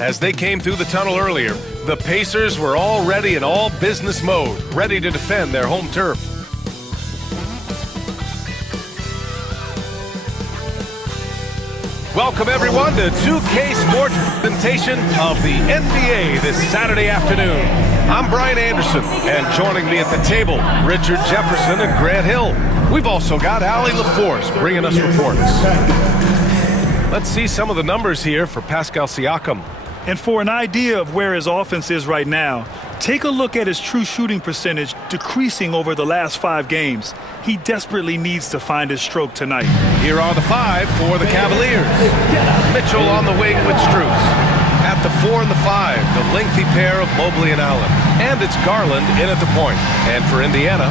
As they came through the tunnel earlier, the Pacers were already in all business mode, ready to defend their home turf. Welcome everyone to 2K Sports presentation of the NBA this Saturday afternoon. I'm Brian Anderson, and joining me at the table, Richard Jefferson and Grant Hill. We've also got Allie LaForce bringing us reports. Let's see some of the numbers here for Pascal Siakam. And for an idea of where his offense is right now, take a look at his true shooting percentage decreasing over the last 5 games. He desperately needs to find his stroke tonight. Here are the 5 for the Cavaliers. Mitchell on the wing with Strus. At the 4 and the 5, the lengthy pair of Mobley and Allen. And it's Garland in at the point. And for Indiana,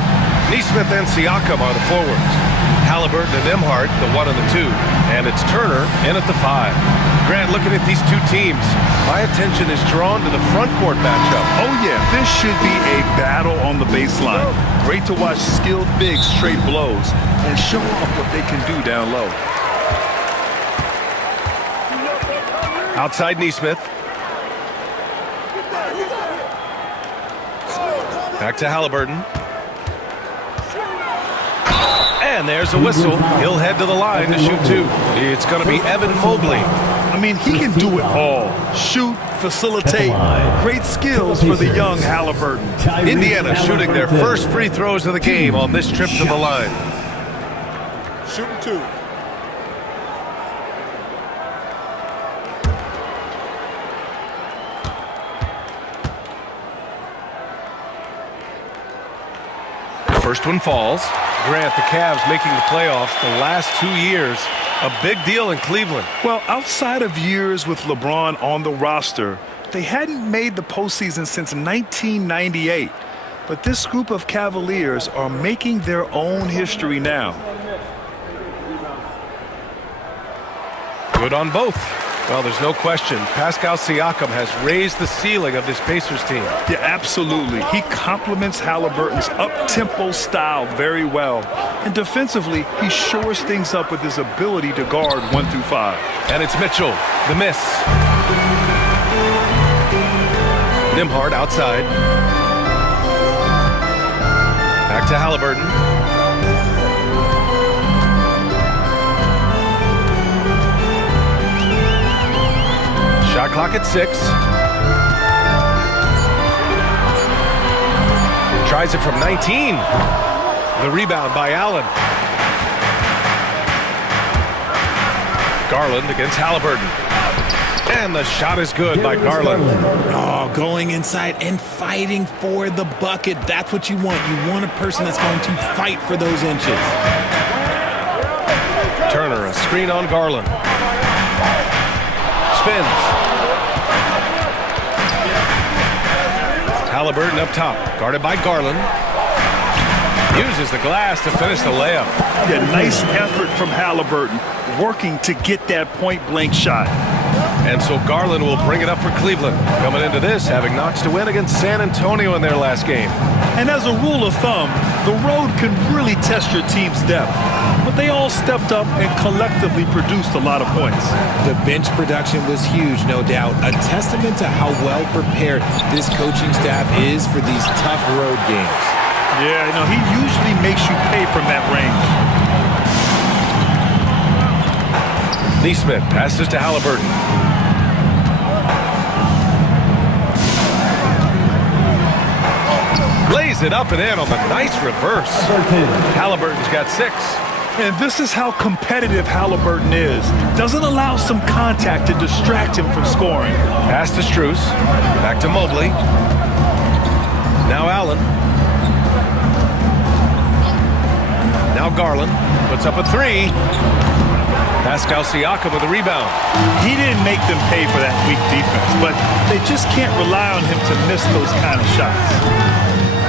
Nesmith and Siakam are the forwards. Halliburton and Nembhard, the 1 and the 2. And it's Turner in at the 5. Grant, looking at these two teams, my attention is drawn to the front court matchup. Oh yeah, this should be a battle on the baseline. Great to watch skilled bigs trade blows and show off what they can do down low. Outside Nesmith. Back to Halliburton. And there's a whistle. He'll head to the line to shoot 2. It's going to be Evan Mobley. I mean, he can do it all. Shoot, facilitate. Great skills for the young Halliburton. Indiana shooting their first free throws of the game on this trip to the line. Shooting 2. First one falls. Grant, the Cavs making the playoffs the last 2 years. A big deal in Cleveland. Well, outside of years with LeBron on the roster, they hadn't made the postseason since 1998. But this group of Cavaliers are making their own history now. Good on both. Well, there's no question. Pascal Siakam has raised the ceiling of this Pacers team. Yeah, absolutely. He complements Halliburton's up-tempo style very well. And defensively, he shores things up with his ability to guard 1 through 5. And it's Mitchell, the miss. Nembhard outside. Back to Halliburton. Shot clock at 6. Tries it from 19. The rebound by Allen. Garland against Halliburton. And the shot is good by Garland. Oh, going inside and fighting for the bucket. That's what you want. You want a person that's going to fight for those inches. Turner, a screen on Garland. Spins. Halliburton up top, guarded by Garland. Uses the glass to finish the layup. Yeah, nice effort from Halliburton, working to get that point-blank shot. And so Garland will bring it up for Cleveland. Coming into this, having notched a win against San Antonio in their last game. And as a rule of thumb, the road can really test your team's depth. But they all stepped up and collectively produced a lot of points. The bench production was huge, no doubt. A testament to how well prepared this coaching staff is for these tough road games. Yeah, you know, he usually makes you pay from that range. Nesmith passes to Halliburton. Lays it up and in on the nice reverse. Halliburton's got 6. And this is how competitive Halliburton is. Doesn't allow some contact to distract him from scoring. Pass to Strus. Back to Mobley. Now Allen. Now Garland puts up a 3. Pascal Siakam with a rebound. He didn't make them pay for that weak defense, but they just can't rely on him to miss those kind of shots.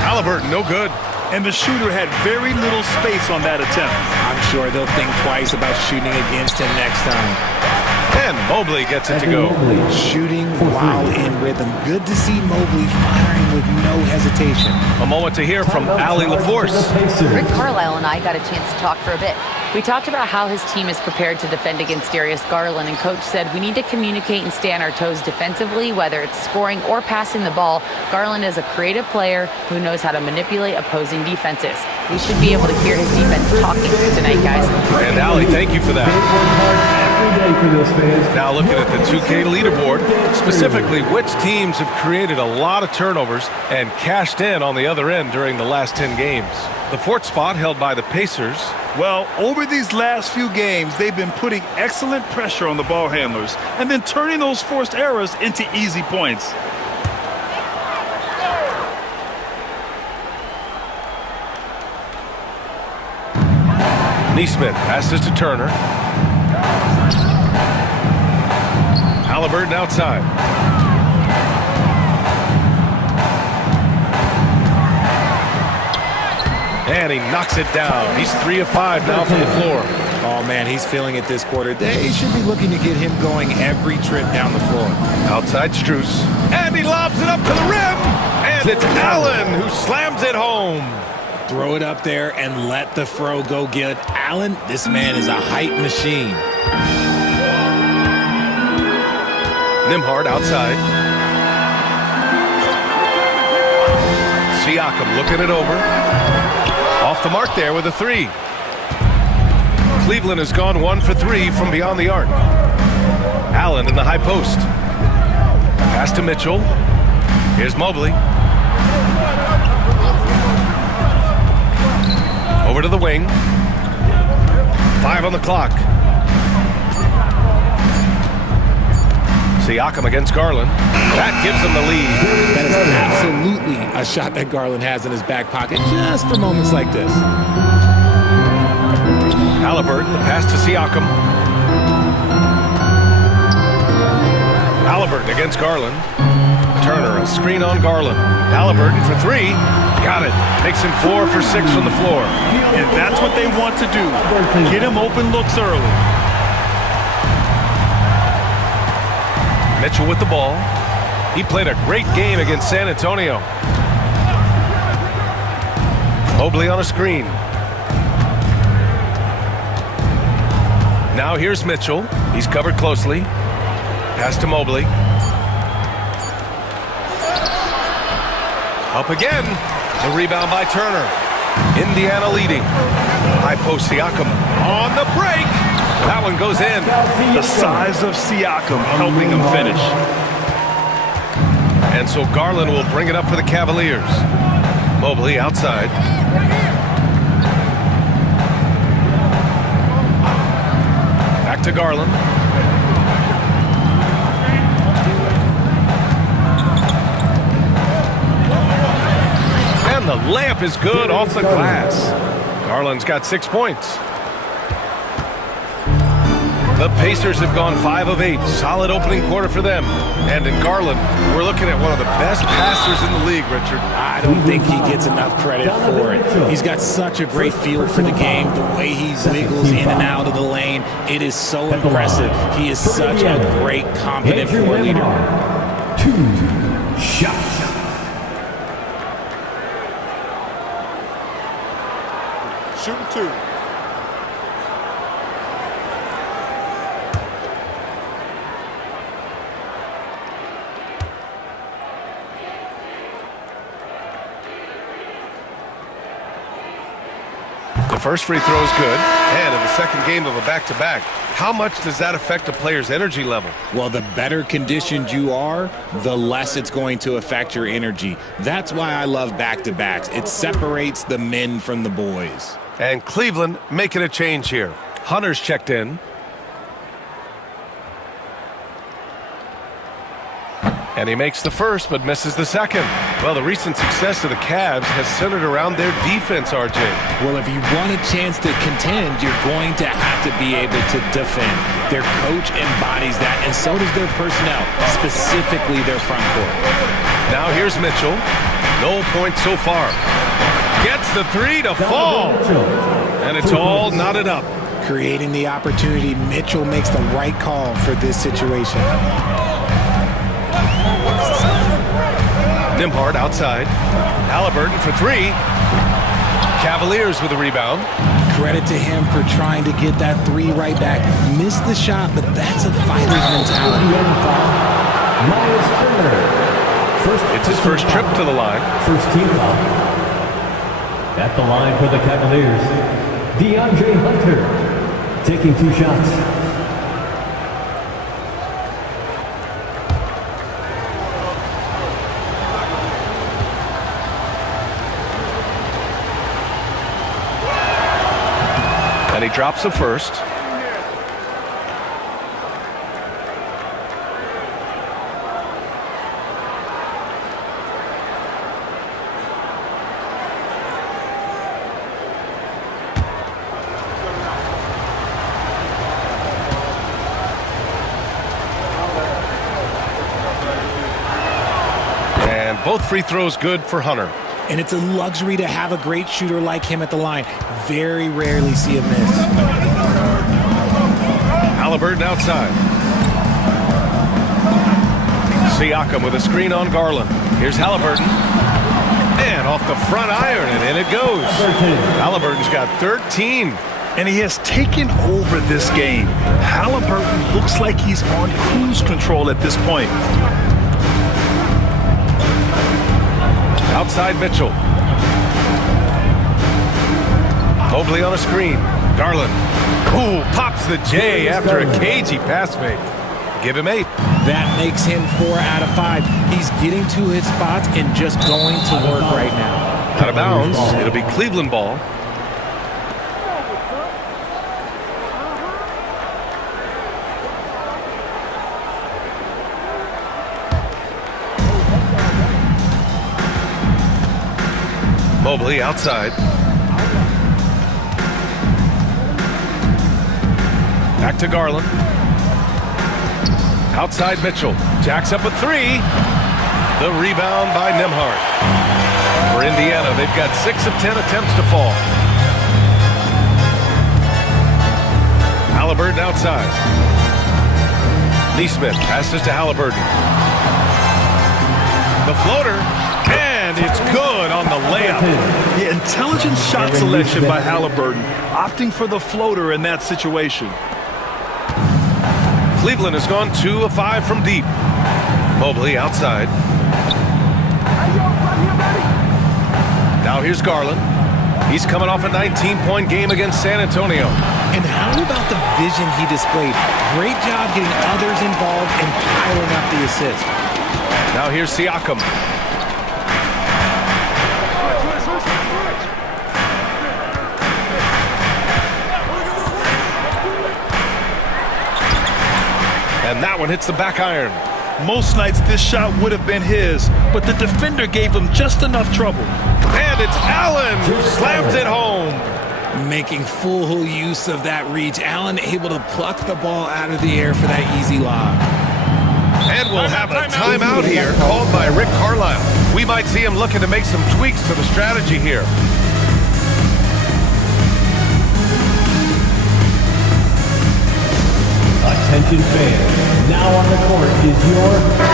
Halliburton, no good. And the shooter had very little space on that attempt. I'm sure they'll think twice about shooting against him next time. And Mobley gets it to go. Shooting while in rhythm. Good to see Mobley firing with no hesitation. A moment to hear from Allie LaForce. Rick Carlisle and I got a chance to talk for a bit. We talked about how his team is prepared to defend against Darius Garland, and Coach said we need to communicate and stay on our toes defensively, whether it's scoring or passing the ball. Garland is a creative player who knows how to manipulate opposing defenses. We should be able to hear his defense talking tonight, guys. And Allie, thank you for that. Now looking at the 2K leaderboard, specifically which teams have created a lot of turnovers and cashed in on the other end during the last 10 games. The fourth spot held by the Pacers. Well, over these last few games, they've been putting excellent pressure on the ball handlers and then turning those forced errors into easy points. Neesmith passes to Turner. Halliburton outside. And he knocks it down. He's 3 of 5 now from the floor. Oh, man, he's feeling it this quarter. They should be looking to get him going every trip down the floor. Outside Strus. And he lobs it up to the rim. And it's Allen who slams it home. Throw it up there and let the throw go get Allen. This man is a height machine. Nembhard outside. Siakam looking it over. Off the mark there with a 3. Cleveland has gone 1 for 3 from beyond the arc. Allen in the high post. Pass to Mitchell. Here's Mobley. Over to the wing. 5 on the clock. Siakam against Garland. That gives him the lead. That is absolutely a shot that Garland has in his back pocket just for moments like this. Halliburton, the pass to Siakam. Halliburton against Garland. Turner, a screen on Garland. Halliburton for 3. Got it. Makes him 4 for 6 from the floor. And that's what they want to do. Get him open looks early. Mitchell with the ball. He played a great game against San Antonio. Mobley on a screen. Now here's Mitchell. He's covered closely. Pass to Mobley. Up again. The rebound by Turner. Indiana leading. High post Siakam on the break. That one goes in. The size of Siakam helping him finish. And so Garland will bring it up for the Cavaliers. Mobley outside. Back to Garland. And the layup is good off the glass. Garland's got 6 points. The Pacers have gone 5 of 8. Solid opening quarter for them. And in Garland, we're looking at one of the best passers in the league, Richard. I don't think he gets enough credit for it. He's got such a great feel for the game, the way he wiggles in and out of the lane. It is so impressive. He is such a great, competent floor leader. 2 shots. Shooting 2. The first free throw is good. And in the second game of a back-to-back, how much does that affect a player's energy level? Well, the better conditioned you are, the less it's going to affect your energy. That's why I love back-to-backs. It separates the men from the boys. And Cleveland making a change here. Hunter's checked in. And he makes the first, but misses the second. Well, the recent success of the Cavs has centered around their defense, RJ. Well, if you want a chance to contend, you're going to have to be able to defend. Their coach embodies that, and so does their personnel, specifically their front court. Now here's Mitchell. No points so far. Gets the 3 to fall. And it's all knotted up. Creating the opportunity, Mitchell makes the right call for this situation. Nembhard outside. Halliburton for 3. Cavaliers with a rebound. Credit to him for trying to get that three right back. Missed the shot, but that's a fighter's mentality. It's his first trip to the line. First team foul. At the line for the Cavaliers, DeAndre Hunter taking 2 shots. And he drops the first. And both free throws good for Hunter. And it's a luxury to have a great shooter like him at the line. Very rarely see a miss. Halliburton outside. Siakam with a screen on Garland. Here's Halliburton. And off the front iron, and in it goes. Halliburton's got 13. And he has taken over this game. Halliburton looks like he's on cruise control at this point. Outside Mitchell. Mobley on a screen. Garland. Ooh, pops the J after a cagey pass fake. Give him 8. That makes him 4 out of 5. He's getting to his spots and just going to work right now. Out of bounds. It'll be Cleveland ball. Mobley outside. Back to Garland. Outside Mitchell. Jacks up a 3. The rebound by Nembhard. For Indiana, they've got 6 of 10 attempts to fall. Halliburton outside. Neesmith passes to Halliburton. The floater. And it's good on the layup. Yeah, intelligent shot selection by Halliburton, opting for the floater in that situation. Cleveland has gone 2 of 5 from deep. Mobley outside. Now here's Garland. He's coming off a 19-point game against San Antonio. And how about the vision he displayed? Great job getting others involved and piling up the assist. Now here's Siakam. And that one hits the back iron. Most nights this shot would have been his, but the defender gave him just enough trouble. And it's Allen who slams it home. Making full use of that reach. Allen able to pluck the ball out of the air for that easy lob. And we'll have a timeout here called by Rick Carlisle. We might see him looking to make some tweaks to the strategy here. Attention fans, now on the court is your...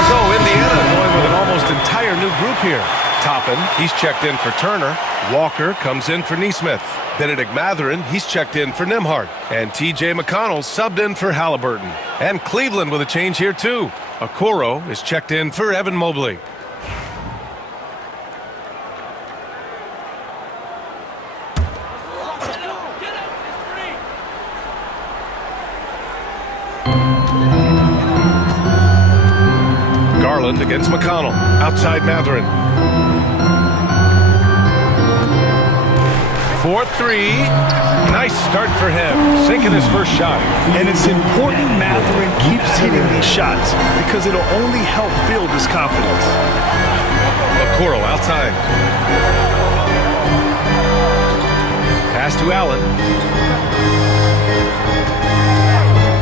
So Indiana going with an almost entire new group here. Toppin, he's checked in for Turner. Walker comes in for Neesmith. Benedict Mathurin, he's checked in for Nembhard. And T.J. McConnell subbed in for Halliburton. And Cleveland with a change here too. Okoro is checked in for Evan Mobley. Garland against McConnell. Outside Mathurin. 4-3. Nice start for him. Sinking his first shot. And it's important Mathurin keeps hitting these shots because it'll only help build his confidence. Okoro outside. Pass to Allen.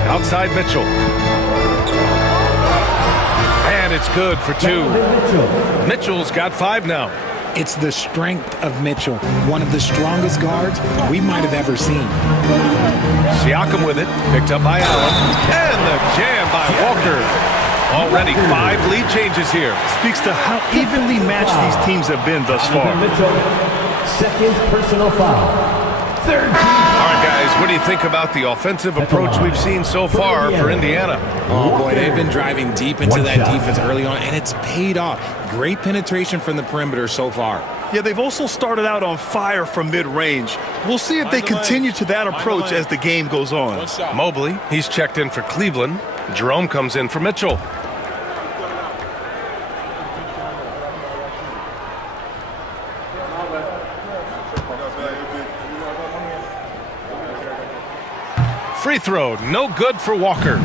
Outside Mitchell. And it's good for 2. Mitchell's got 5 now. It's the strength of Mitchell, one of the strongest guards we might have ever seen. Siakam with it, picked up by Allen, and the jam by Walker. Already 5 lead changes here. Speaks to how evenly matched these teams have been thus far. Mitchell, second personal foul. third team. All right, guys, what do you think about the offensive approach we've seen so far for Indiana? Oh, boy, they've been driving deep into One that shot. defense early on, and it's paid off. Great penetration from the perimeter so far. Yeah, they've also started out on fire from mid-range. We'll see if they continue to that approach as the game goes on. One shot. Mobley, he's checked in for Cleveland. Jerome comes in for Mitchell. Free throw, no good for Walker.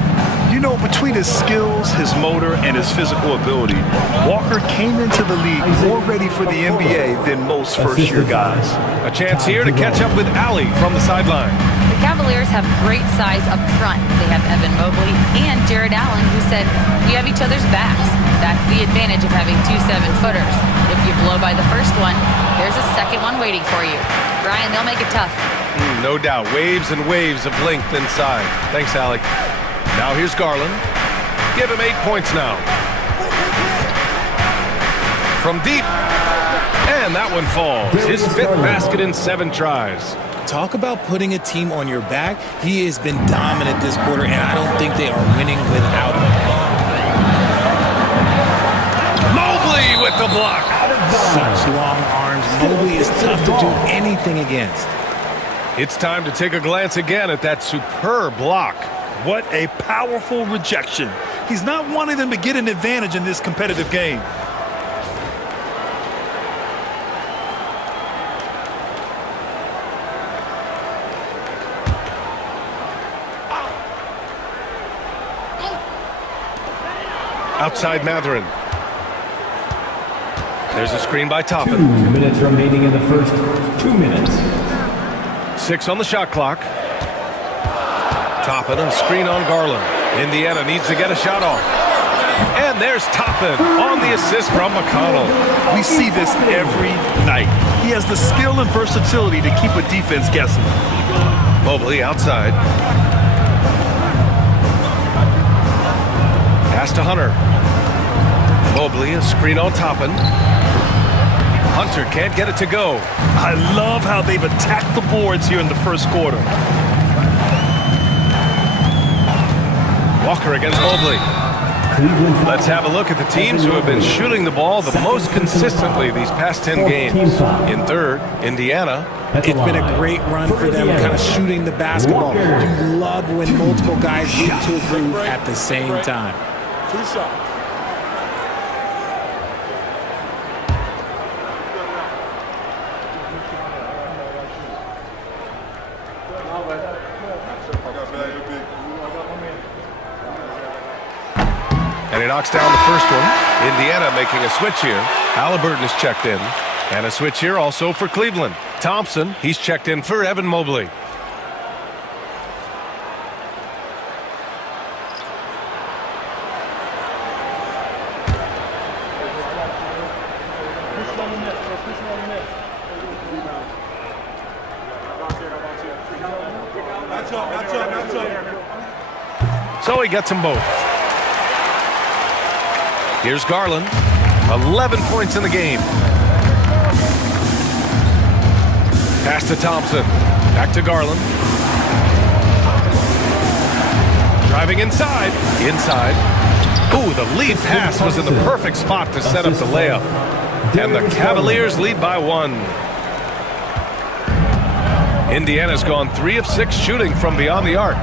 You know, between his skills, his motor, and his physical ability, Walker came into the league more ready for the NBA than most first-year guys. A chance here to catch up with Allie from the sideline. The Cavaliers have great size up front. They have Evan Mobley and Jared Allen, who said, "We have each other's backs." That's the advantage of having two 7-footers. If you blow by the first one, there's a second one waiting for you. Brian, they'll make it tough. No doubt, waves and waves of length inside. Thanks, Allie. Now here's Garland. Give him 8 points now. From deep. And that one falls. His 5th basket in 7 tries. Talk about putting a team on your back. He has been dominant this quarter, and I don't think they are winning without him. Mobley with the block. Such long arms. Mobley is tough to do anything against. It's time to take a glance again at that superb block. What a powerful rejection. He's not wanting them to get an advantage in this competitive game. Outside Matherin. There's a screen by Toppin. 2 minutes remaining in the first 2 minutes. 6 on the shot clock. Toppin, a screen on Garland. Indiana needs to get a shot off. And there's Toppin on the assist from McConnell. We see this every night. He has the skill and versatility to keep a defense guessing. Mobley outside. Pass to Hunter. Mobley, a screen on Toppin. Hunter can't get it to go. I love how they've attacked the boards here in the first quarter. Walker against Mobley. Let's have a look at the teams who have been shooting the ball the most consistently these past 10 games. In third, Indiana. It's been a great run for them, kind of shooting the basketball. You love when multiple guys get into a groove at the same time. 2 shots. And he knocks down the first one. Indiana making a switch here. Halliburton is checked in. And a switch here also for Cleveland. Thompson, he's checked in for Evan Mobley. So he gets them both. Here's Garland. 11 points in the game. Pass to Thompson. Back to Garland. Driving inside. Inside. Ooh, the lead pass was in the perfect spot to set up the layup. And the Cavaliers lead by 1. Indiana's gone 3 of 6 shooting from beyond the arc.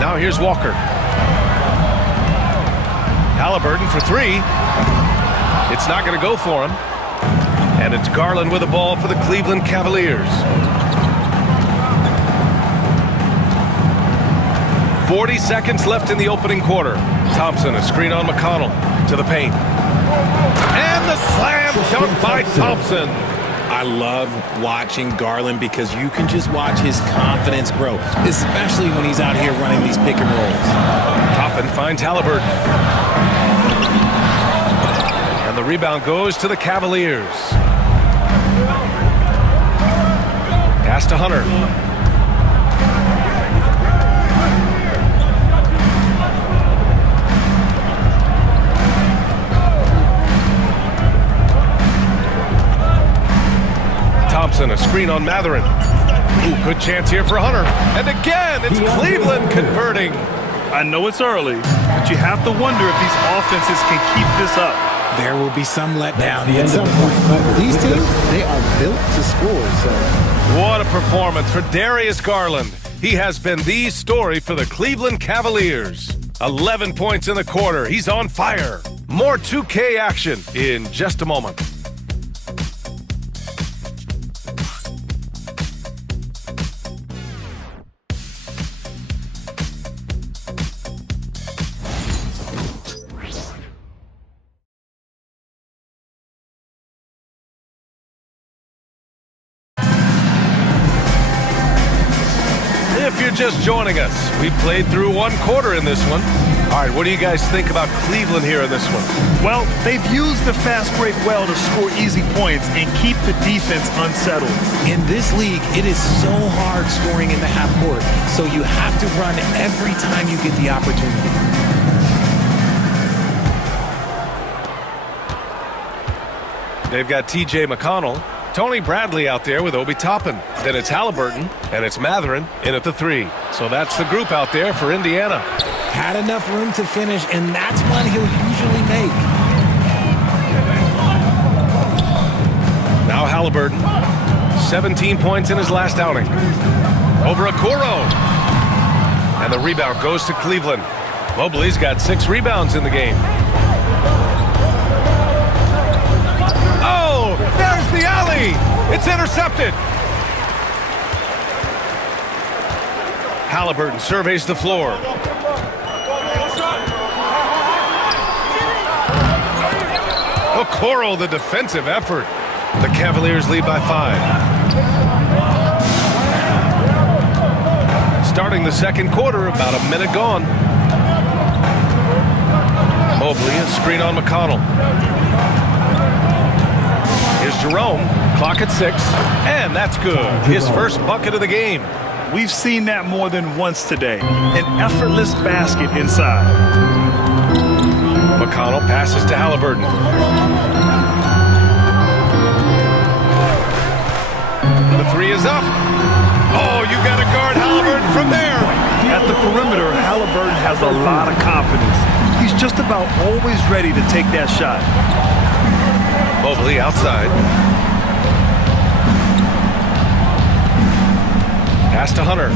Now here's Walker. Halliburton for 3. It's not going to go for him. And it's Garland with the ball for the Cleveland Cavaliers. 40 seconds left in the opening quarter. Thompson, a screen on McConnell to the paint. And the slam dunk by Thompson. I love watching Garland because you can just watch his confidence grow, especially when he's out here running these pick and rolls. Toppin finds Halliburton. And the rebound goes to the Cavaliers. Pass to Hunter. Thompson, a screen on Matherin. Ooh, good chance here for Hunter. And again, it's Cleveland converting. I know it's early, but you have to wonder if these offenses can keep this up. There will be some letdown at some point. But these teams, they are built to score. So What a performance for Darius Garland. He has been the story for the Cleveland Cavaliers. 11 points in the quarter. He's on fire. More 2K action in just a moment. If you're just joining us, we played through one quarter in this one. All right, what do you guys think about Cleveland here in this one? Well, they've used the fast break well to score easy points and keep the defense unsettled. in this league, it is so hard scoring in the half court. So you have to run every time you get the opportunity. They've got T.J. McConnell, Tony Bradley out there with Obi Toppin. Then it's Halliburton, and it's Mathurin in at the 3. So that's the group out there for Indiana. Had enough room to finish, and that's one he'll usually make. Now Halliburton, 17 points in his last outing. Over Okoro. And the rebound goes to Cleveland. Mobley's got 6 rebounds in the game. Oh, there's the alley. It's intercepted. Halliburton surveys the floor. Okoro, the defensive effort. The Cavaliers lead by 5. Starting the second quarter, about a minute gone. Mobley, a screen on McConnell. Here's Jerome, clock at 6, and that's good. His first bucket of the game. We've seen that more than once today. An effortless basket inside. McConnell passes to Halliburton. The 3 is up. Oh, you got to guard Halliburton from there. At the perimeter, Halliburton has a lot of confidence. He's just about always ready to take that shot. Mobley outside. Pass to Hunter.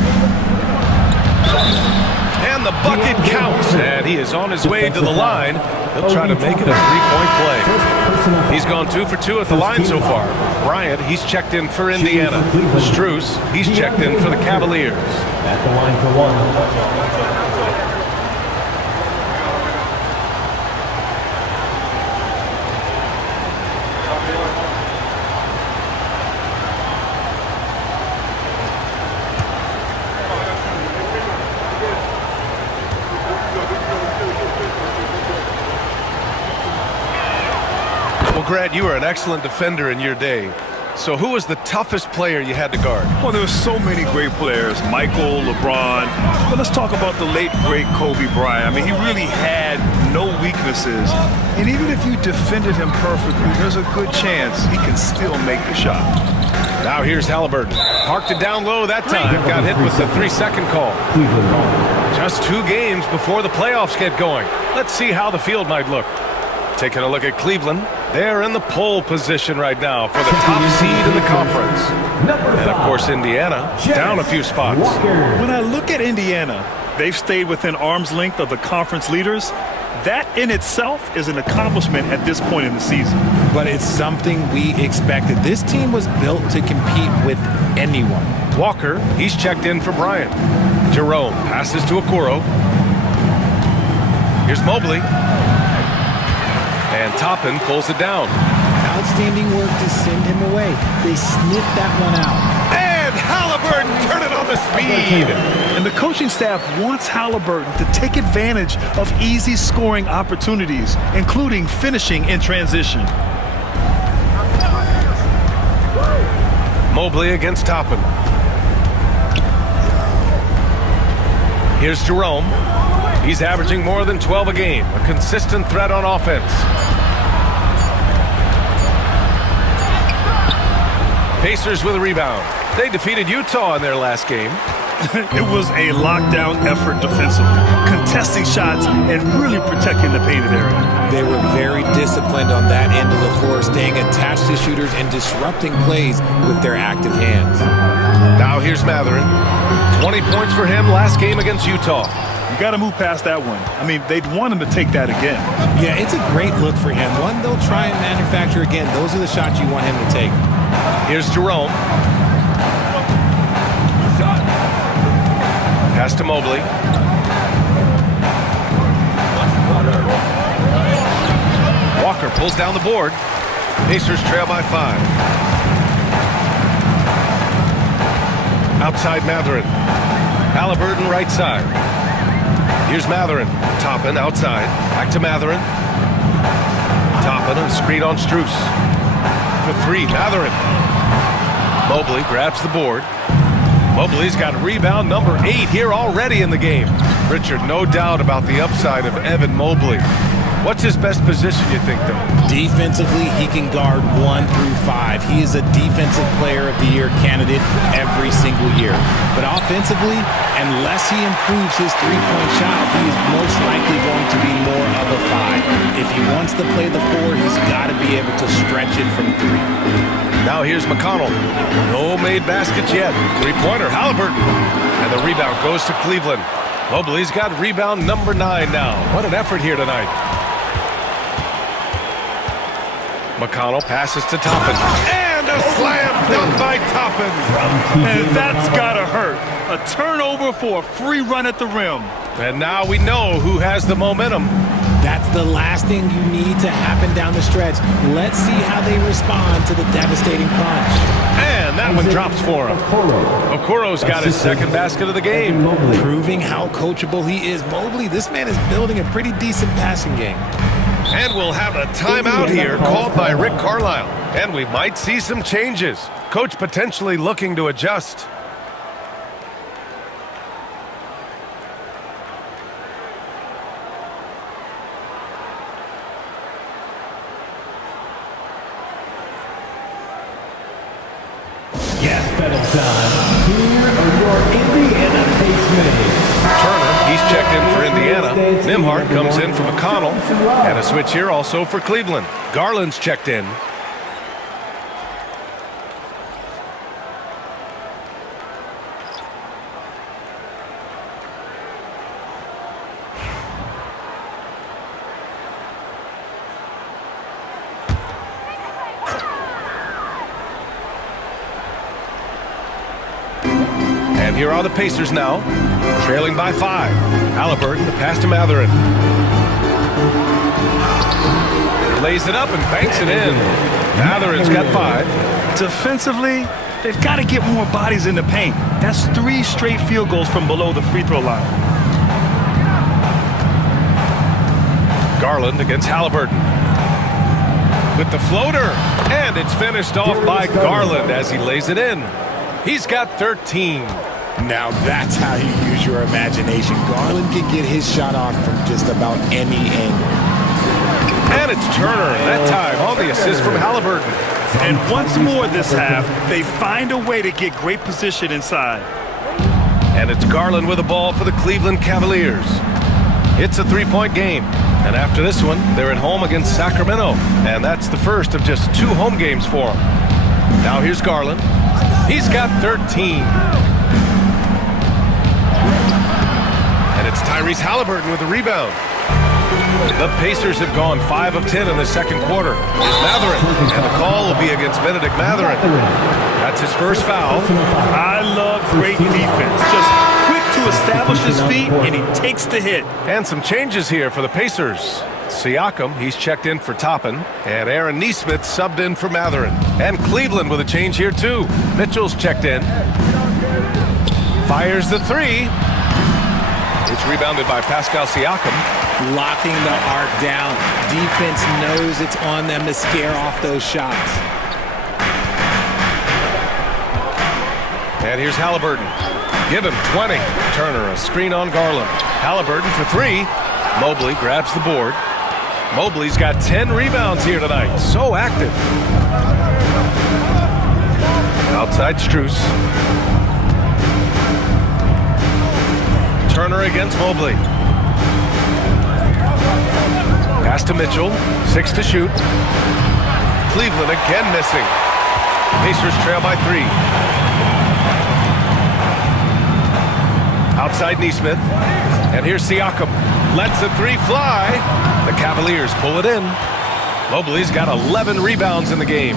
And the bucket counts. And he is on his way to the line. He'll try to make it a 3-point play. He's gone 2 for 2 at the line so far. Bryant, he's checked in for Indiana. Strus, he's checked in for the Cavaliers. At the line for 1. Well, Grant, you were an excellent defender in your day. So who was the toughest player you had to guard? Well, there were so many great players. Michael, LeBron. But let's talk about the late, great Kobe Bryant. I mean, he really had no weaknesses. And even if you defended him perfectly, there's a good chance he can still make the shot. Now here's Halliburton. Parked it down low that time. Got hit with the 3-second call. Just 2 games before the playoffs get going. Let's see how the field might look. Taking a look at Cleveland. They're in the pole position right now for the top seed in the conference. And, of course, Indiana down a few spots. When I look at Indiana, they've stayed within arm's length of the conference leaders. That in itself is an accomplishment at this point in the season. But it's something we expected. This team was built to compete with anyone. Walker, he's checked in for Bryant. Jerome passes to Okoro. Here's Mobley. And Toppin pulls it down. Outstanding work to send him away. They sniffed that one out. And Halliburton turn it on the speed. And the coaching staff wants Halliburton to take advantage of easy scoring opportunities, including finishing in transition. Mobley against Toppin. Here's Jerome. He's averaging more than 12 a game. A consistent threat on offense. Pacers with a rebound. They defeated Utah in their last game. It was a lockdown effort defensively, contesting shots and really protecting the painted area. They were very disciplined on that end of the floor, staying attached to shooters and disrupting plays with their active hands. Now here's Mathurin. 20 points for him last game against Utah. You got to move past that one. I mean, they'd want him to take that again. Yeah, it's a great look for him. One they'll try and manufacture again. Those are the shots you want him to take. Here's Jerome. Pass to Mobley. Walker pulls down the board. Pacers trail by 5. Outside Mathurin. Halliburton right side. Here's Mathurin. Toppin outside. Back to Mathurin. Toppin, a screen on Strus. For 3, Mathurin. Mobley grabs the board. Mobley's got rebound number 8 here already in the game. Richard, no doubt about the upside of Evan Mobley. What's his best position, you think, though? Defensively, he can guard 1 through 5. He is a Defensive Player of the Year candidate every single year. But offensively, unless he improves his three-point shot, he is most likely going to be more of a 5. If he wants to play the 4, he's got to be able to stretch it from 3. Now here's McConnell. No made baskets yet. Three-pointer, Halliburton. And the rebound goes to Cleveland. Mobley's got rebound number 9 now. What an effort here tonight. McConnell passes to Toppin. And a slam dunk by Toppin. And that's got to hurt. A turnover for a free run at the rim. And now we know who has the momentum. That's the last thing you need to happen down the stretch. Let's see how they respond to the devastating punch. And that one drops for him. Okoro's got his second basket of the game. Proving how coachable he is. Mobley, this man is building a pretty decent passing game. And we'll have a timeout here called by Rick Carlisle. And we might see some changes. Coach potentially looking to adjust. Time. Here are your Indiana Pacers. Turner, he's checked in for Indiana. Nembhard comes in for McConnell. And a switch here also for Cleveland. Garland's checked in. And here are the Pacers now, trailing by 5. Halliburton, the pass to Mathurin. Lays it up and banks it in. Mathurin's got 5. Defensively, they've got to get more bodies in the paint. That's 3 straight field goals from below the free throw line. Garland against Halliburton. With the floater, and it's finished off by Garland as he lays it in. He's got 13. Now that's how you use your imagination. Garland can get his shot off from just about any angle. And it's Turner, that time on the assist from Halliburton. And once more this half, they find a way to get great position inside. And it's Garland with the ball for the Cleveland Cavaliers. It's a 3-point game. And after this one, they're at home against Sacramento. And that's the first of just 2 home games for them. Now here's Garland. He's got 13. And it's Tyrese Halliburton with the rebound. The Pacers have gone 5 of 10 in the second quarter. Here's Mathurin, and the call will be against Benedict Mathurin. That's his first foul. I love great defense. Just quick to establish his feet, and he takes the hit. And some changes here for the Pacers. Siakam, he's checked in for Toppin, and Aaron Nesmith subbed in for Mathurin. And Cleveland with a change here too. Mitchell's checked in. Fires the 3. It's rebounded by Pascal Siakam. Locking the arc down. Defense knows it's on them to scare off those shots. And here's Halliburton. Give him 20. Turner, a screen on Garland. Halliburton for 3. Mobley grabs the board. Mobley's got 10 rebounds here tonight. So active. Outside Strus. Turner against Mobley. Pass to Mitchell. 6 to shoot. Cleveland again missing. Pacers trail by 3. Outside Nesmith. And here's Siakam. Lets the 3 fly. The Cavaliers pull it in. Mobley's got 11 rebounds in the game.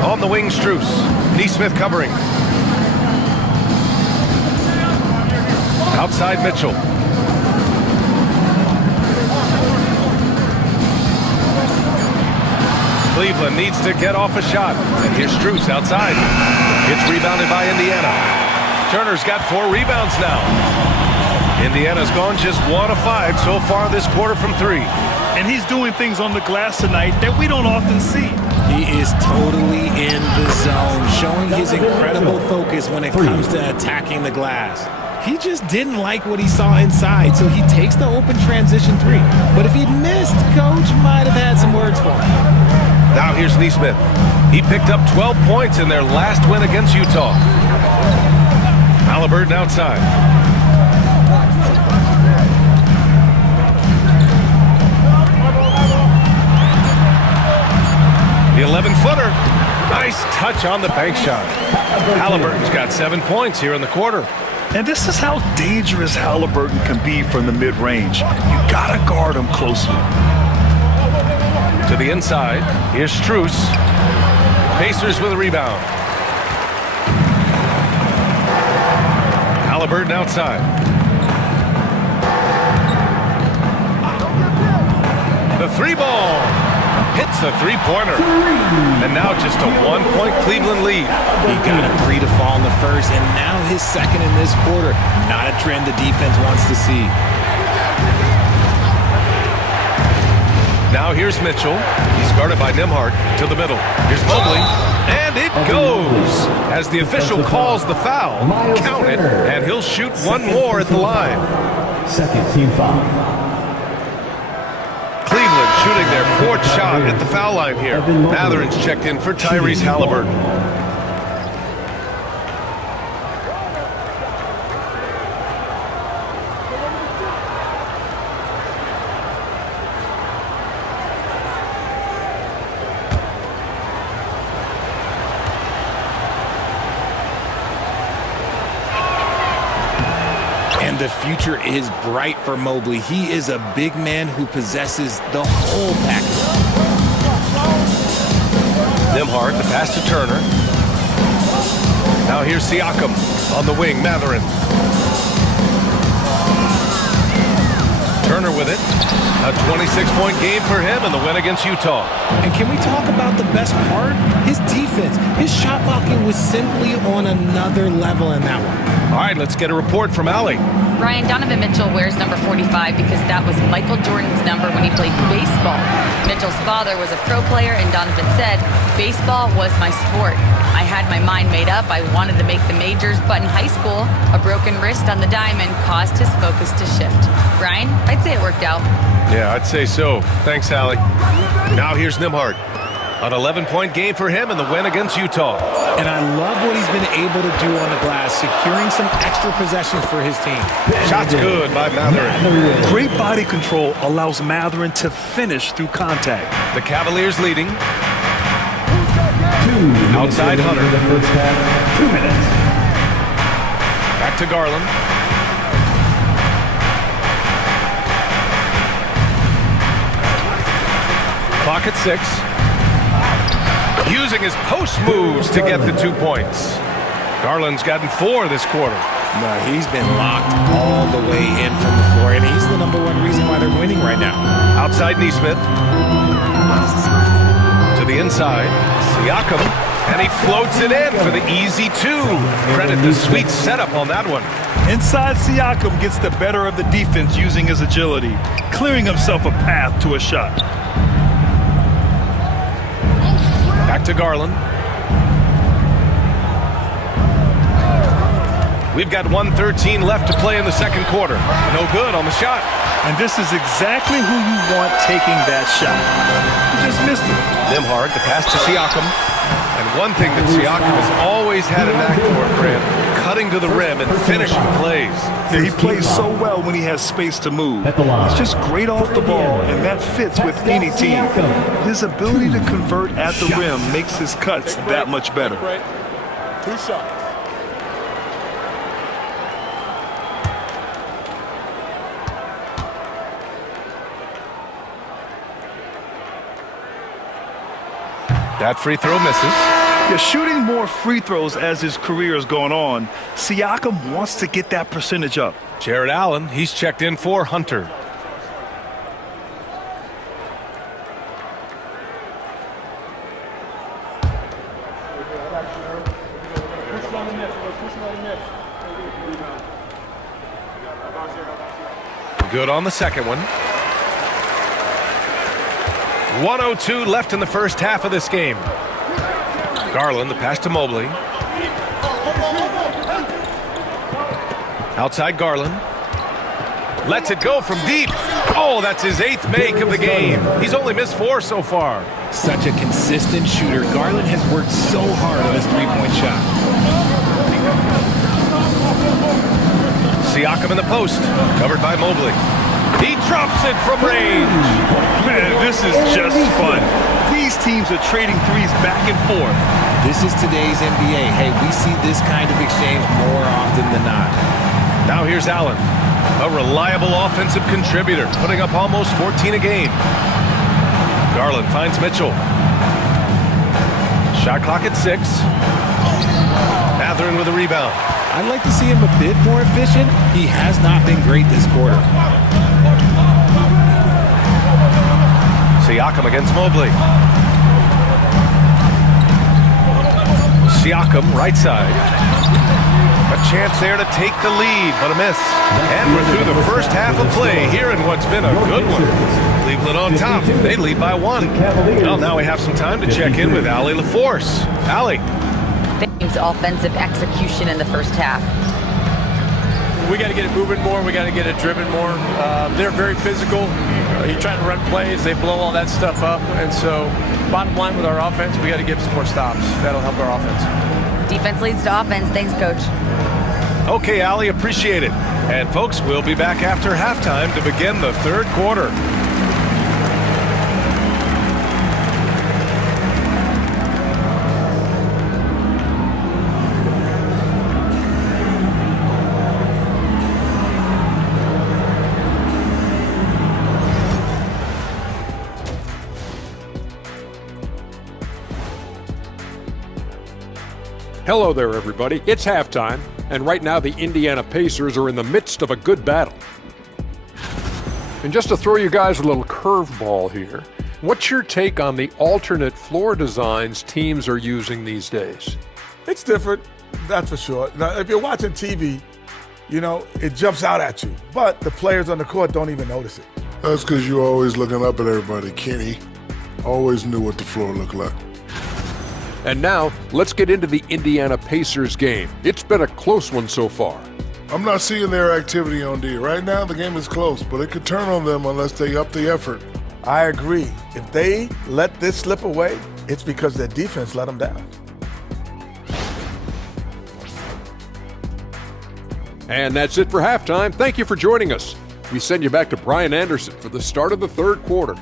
On the wing, Strus. Nesmith covering. Outside Mitchell. Cleveland needs to get off a shot. And here's Strus outside. It's rebounded by Indiana. Turner's got 4 rebounds now. Indiana's gone just 1 of 5 so far this quarter from 3. And he's doing things on the glass tonight that we don't often see. He is totally in the zone, showing his incredible focus when it comes to attacking the glass. He just didn't like what he saw inside, so he takes the open transition 3. But if he'd missed, Coach might have had some words for him. Now here's Nesmith. He picked up 12 points in their last win against Utah. Halliburton outside. The 11-footer. Nice touch on the bank shot. Halliburton's got 7 points here in the quarter. And this is how dangerous Halliburton can be from the mid-range. You gotta guard him closely. To the inside. Here's Strus. Pacers with a rebound. Halliburton outside. The 3-ball. Hits the 3-pointer. And now just a 1-point Cleveland lead. He got a 3 to fall in the first, and now his second in this quarter. Not a trend the defense wants to see. Now here's Mitchell. He's guarded by Nembhard to the middle. Here's Mobley. And it goes as the official calls the foul. Count it, and he'll shoot 1 more at the line. Second team foul. Cleveland shooting their 4th shot at the foul line here. Matherin's checked in for Tyrese Halliburton. The future is bright for Mobley. He is a big man who possesses the whole package. Nembhard, the pass to Turner. Now here's Siakam on the wing, Matherin. Turner with it. A 26-point game for him in the win against Utah. And can we talk about the best part? His defense. His shot blocking was simply on another level in that one. All right, let's get a report from Allie. Ryan, Donovan Mitchell wears number 45 because that was Michael Jordan's number when he played baseball. Mitchell's father was a pro player, and Donovan said, "Baseball was my sport. I had my mind made up. I wanted to make the majors, but in high school, a broken wrist on the diamond caused his focus to shift." Ryan, I'd say it worked out. Yeah, I'd say so. Thanks, Allie. Now here's Nembhard. An 11-point game for him in the win against Utah. And I love what he's been able to do on the glass, securing some extra possessions for his team. Shots good by Matherin. Great body control allows Matherin to finish through contact. The Cavaliers leading. Outside Hunter. The first half, 2 minutes. Back to Garland. Clock at 6. Using his post moves to get the 2 points. Garland's gotten 4 this quarter. No, he's been locked all the way in from the floor, and he's the #1 reason why they're winning right now. Outside Nesmith. To the inside. Siakam. And he floats it in for the easy 2. Credit the sweet setup on that one. Inside, Siakam gets the better of the defense using his agility, clearing himself a path to a shot. Back to Garland. We've got 1:13 left to play in the second quarter. No good on the shot. And this is exactly who you want taking that shot. You just missed it. Nembhard, the pass to Siakam. And one thing that Siakam has always had a knack for, Grant, cutting to the rim and finishing plays. Yeah, he plays so well when he has space to move. He's just great off the ball, and that fits with any team. His ability to convert at the rim makes his cuts that much better. 2 shots. That free throw misses. Yeah, shooting more free throws as his career is going on, Siakam wants to get that percentage up. Jared Allen, he's checked in for Hunter. Good on the second one. 1:02 left in the first half of this game. Garland, the pass to Mobley. Outside Garland. Lets it go from deep. Oh, that's his 8th make of the game. He's only missed 4 so far. Such a consistent shooter. Garland has worked so hard on his three-point shot. Siakam in the post. Covered by Mobley. He drops it from range. Man, this is just fun. These teams are trading threes back and forth. This is today's NBA. Hey, we see this kind of exchange more often than not. Now here's Allen, a reliable offensive contributor, putting up almost 14 a game. Garland finds Mitchell. Shot clock at 6. Mathurin with a rebound. I'd like to see him a bit more efficient. He has not been great this quarter. Siakam against Mobley. Siakam, right side. A chance there to take the lead, but a miss. And we're through the first half of play here in what's been a good one. Cleveland on top. They lead by 1. Well, now we have some time to check in with Allie LaForce. Allie. Team's offensive execution in the first half. We got to get it moving more. We got to get it driven more. They're very physical. You're trying to run plays. They blow all that stuff up. And so, bottom line with our offense, we got to get some more stops. That'll help our offense. Defense leads to offense. Thanks, Coach. Okay, Allie, appreciate it. And folks, we'll be back after halftime to begin the third quarter. Hello there, everybody. It's halftime, and right now the Indiana Pacers are in the midst of a good battle. And just to throw you guys a little curveball here, what's your take on the alternate floor designs teams are using these days? It's different, that's for sure. Now, if you're watching TV, you know, it jumps out at you. But the players on the court don't even notice it. That's because you're always looking up at everybody, Kenny. Always knew what the floor looked like. And now, let's get into the Indiana Pacers game. It's been a close one so far. I'm not seeing their activity on D. Right now, the game is close, but it could turn on them unless they up the effort. I agree. If they let this slip away, it's because their defense let them down. And that's it for halftime. Thank you for joining us. We send you back to Brian Anderson for the start of the third quarter.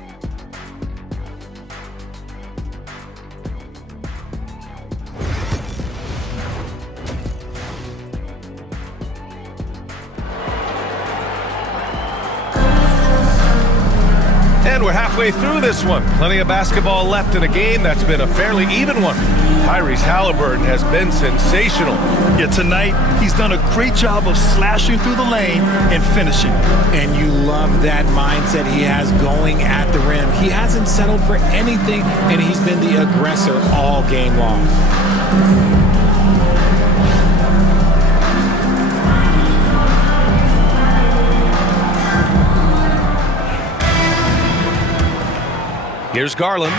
And we're halfway through this one. Plenty of basketball left in a game that's been a fairly even one. Tyrese Halliburton has been sensational. Yeah, tonight he's done a great job of slashing through the lane and finishing. And you love that mindset he has going at the rim. He hasn't settled for anything, and he's been the aggressor all game long. Here's Garland.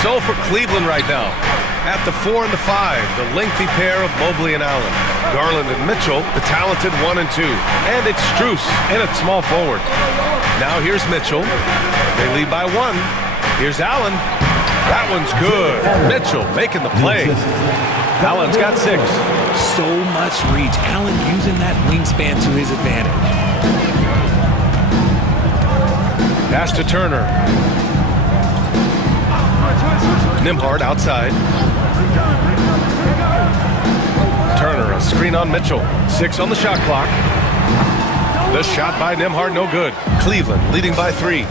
So for Cleveland right now, At the 4 and the 5, the lengthy pair of Mobley and Allen. Garland and Mitchell, the talented 1 and 2. And it's Strus in at small forward. Now here's Mitchell. They lead by 1. Here's Allen. That one's good. Mitchell making the play. Allen's got 6. So much reach. Allen using that wingspan to his advantage. Pass to Turner. Nembhard outside. Turner, a screen on Mitchell. 6 on the shot clock. The shot by Nembhard, no good. Cleveland leading by 3.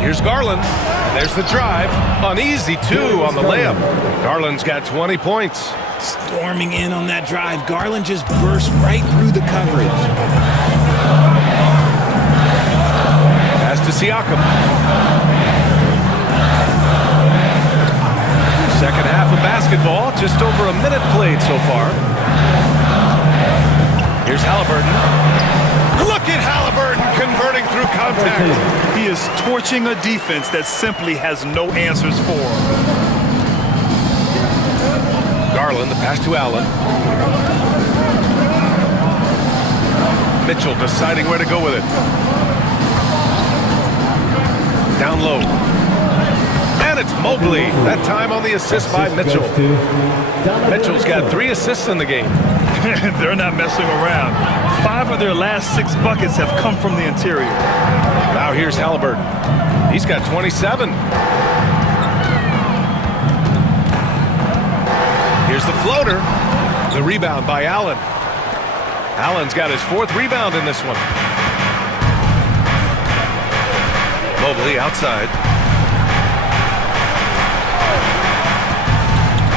Here's Garland. And there's the drive. Uneasy, 2 on the layup. Garland's got 20 points. Storming in on that drive. Garland just burst right through the coverage. Pass to Siakam. Second half of basketball, just over a minute played so far. Here's Halliburton. Look at Halliburton converting through contact. He is torching a defense that simply has no answers for him. Garland, the pass to Allen. Mitchell deciding where to go with it. Down low. And it's Mobley. That time on the assist by Mitchell. Mitchell's got 3 assists in the game. They're not messing around. 5 of their last 6 buckets have come from the interior. Now here's Halliburton. He's got 27. Here's the floater. The rebound by Allen. Allen's got his 4th rebound in this one. Mobley outside.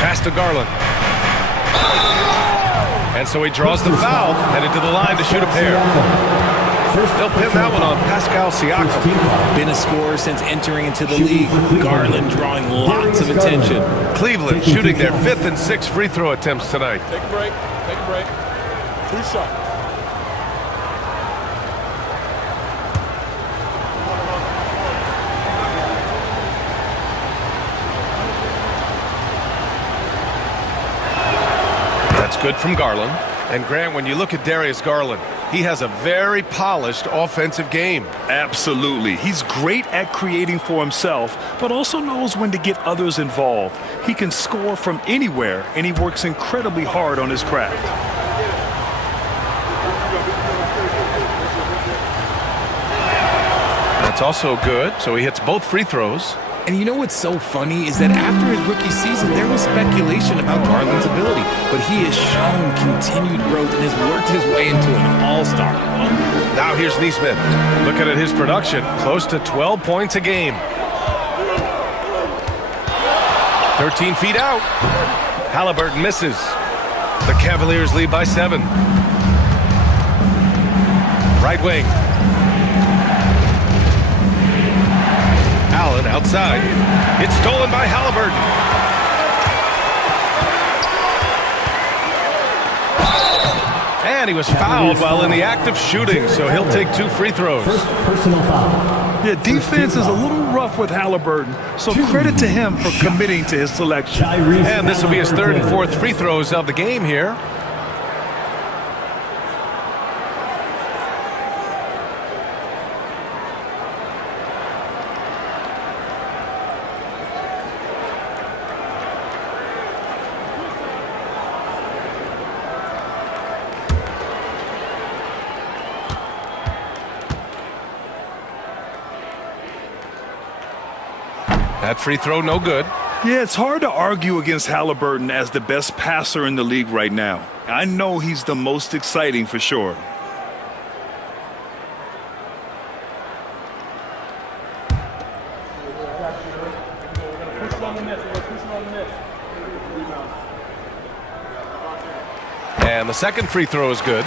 Pass to Garland. And so he draws the foul, headed to the line to shoot a pair. They'll pin that one on Pascal Siakam. Been a scorer since entering into the league. Garland drawing lots of attention. Cleveland shooting their 5th and 6th free throw attempts tonight. Take a break. Take a break. 2 shots. Good from Garland. And Grant, when you look at Darius Garland, he has a very polished offensive game. Absolutely. He's great at creating for himself, but also knows when to get others involved. He can score from anywhere, and he works incredibly hard on his craft. That's also good. So he hits both free throws. And you know what's so funny is that after his rookie season, there was speculation about Garland's ability, but he has shown continued growth and has worked his way into an all-star. Now here's Nesmith. Looking at his production, close to 12 points a game. 13 feet out. Halliburton misses. The Cavaliers lead by 7. Right wing. Allen outside. It's stolen by Halliburton. And he was fouled while in the act of shooting, so he'll take 2 free throws. First personal foul. Yeah, defense is a little rough with Halliburton, so credit to him for committing to his selection. And this will be his 3rd and 4th free throws of the game here. That free throw, no good. Yeah, it's hard to argue against Halliburton as the best passer in the league right now. I know he's the most exciting for sure. And the second free throw is good.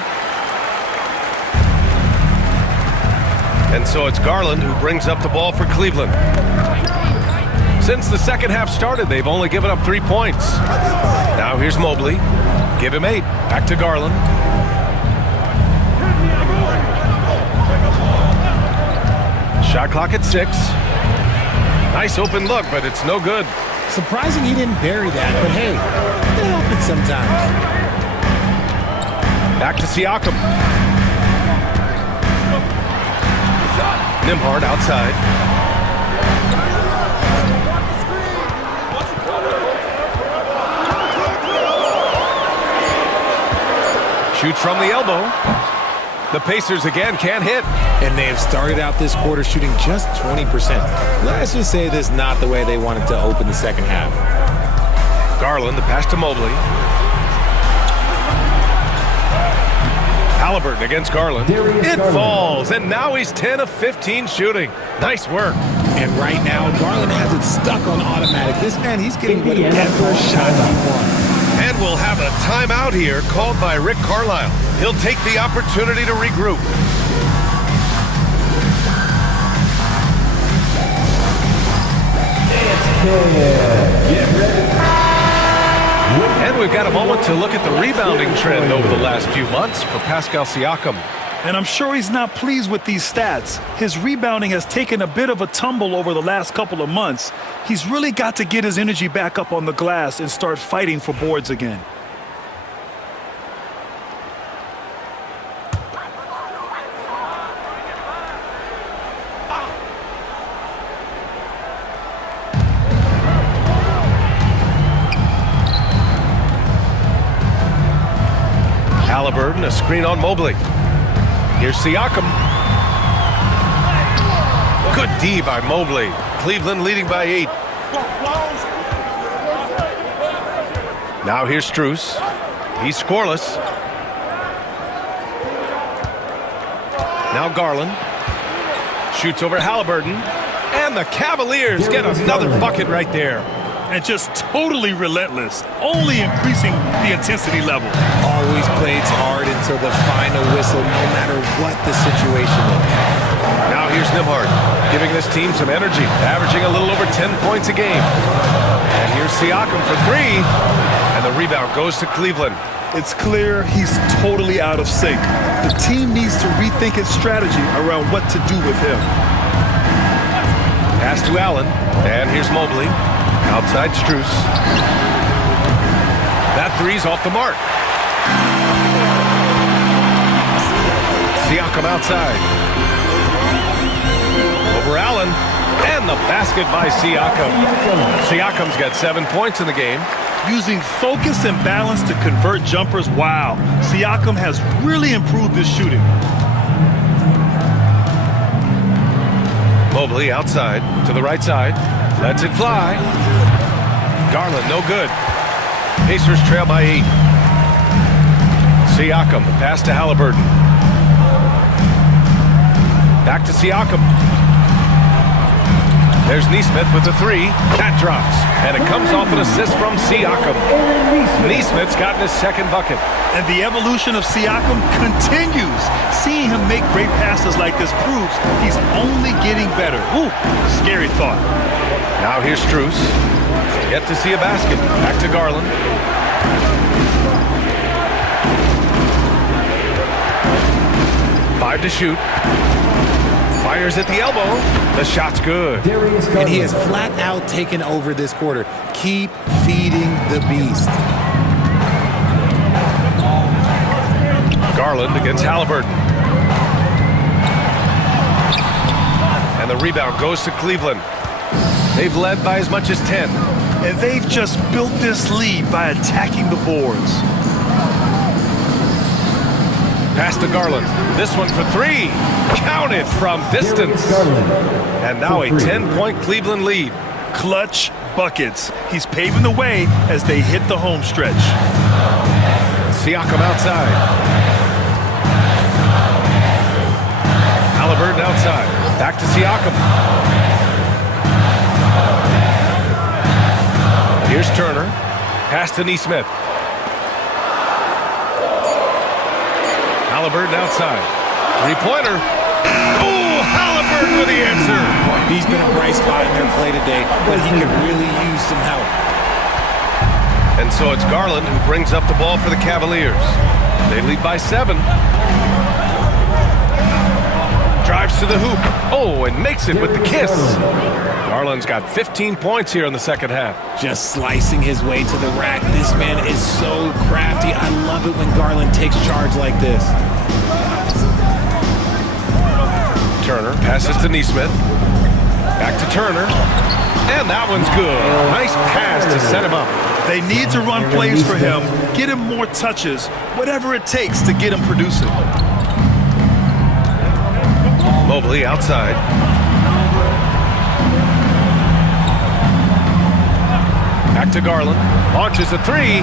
And so it's Garland who brings up the ball for Cleveland. Since the second half started, they've only given up 3 points. Now here's Mobley. Give him 8. Back to Garland. Shot clock at 6. Nice open look, but it's no good. Surprising he didn't bury that, but hey, it happens sometimes. Back to Siakam. Nembhard outside. Shoots from the elbow. The Pacers again can't hit. And they have started out this quarter shooting just 20%. Let's just say this is not the way they wanted to open the second half. Garland, the pass to Mobley. Halliburton against Garland. It falls, and now he's 10 of 15 shooting. Nice work. And right now, Garland has it stuck on automatic. This man, he's getting whatever shot he wants. And we'll have a timeout here called by Rick Carlisle. He'll take the opportunity to regroup. And we've got a moment to look at the rebounding trend over the last few months for Pascal Siakam. And I'm sure he's not pleased with these stats. His rebounding has taken a bit of a tumble over the last couple of months. He's really got to get his energy back up on the glass and start fighting for boards again. Halliburton, a screen on Mobley. Here's Siakam. Good D by Mobley. Cleveland leading by 8. Now here's Strus. He's scoreless. Now Garland. Shoots over Halliburton. And the Cavaliers get another bucket right there. And just totally relentless, only increasing the intensity level. Always plays hard until the final whistle, no matter what the situation is. Now here's Nembhard, giving this team some energy, averaging a little over 10 points a game. And here's Siakam for 3, and the rebound goes to Cleveland. It's clear he's totally out of sync. The team needs to rethink its strategy around what to do with him. Pass to Allen, and here's Mobley. Outside Strus. That three's off the mark. Siakam outside. Over Allen. And the basket by Siakam. Siakam's got 7 points in the game. Using focus and balance to convert jumpers. Wow. Siakam has really improved his shooting. Mobley outside to the right side. Lets it fly. Garland, no good. Pacers trail by 8. Siakam, the pass to Halliburton. Back to Siakam. There's Nesmith with the 3. That drops. And it comes off an assist from Siakam. Nesmith's gotten his second bucket. And the evolution of Siakam continues. Seeing him make great passes like this proves he's only getting better. Ooh, scary thought. Now here's Strus. Yet to see a basket. Back to Garland. Five to shoot. Fires at the elbow. The shot's good. And he has flat out taken over this quarter. Keep feeding the beast. Garland against Halliburton. And the rebound goes to Cleveland. They've led by as much as 10. And they've just built this lead by attacking the boards. Pass to Garland. This one for 3. Counted from distance. And now a 10-point Cleveland lead. Clutch buckets. He's paving the way as they hit the home stretch. Siakam outside. Halliburton outside. Back to Siakam. Here's Turner. Pass to Nesmith. Halliburton outside. Three-pointer. Oh, Halliburton with the answer. He's been a bright spot in their play today, but he could really use some help. And so it's Garland who brings up the ball for the Cavaliers. They lead by 7. Drives Gets to the hoop. Oh, and makes it with the kiss. Garland's got 15 points here in the second half. Just slicing his way to the rack. This man is so crafty. I love it when Garland takes charge like this. Turner passes to Nesmith. Back to Turner. And that one's good. Nice pass to set him up. They need to run plays for him, get him more touches, whatever it takes to get him producing. Mobley outside. Back to Garland. Launches a three.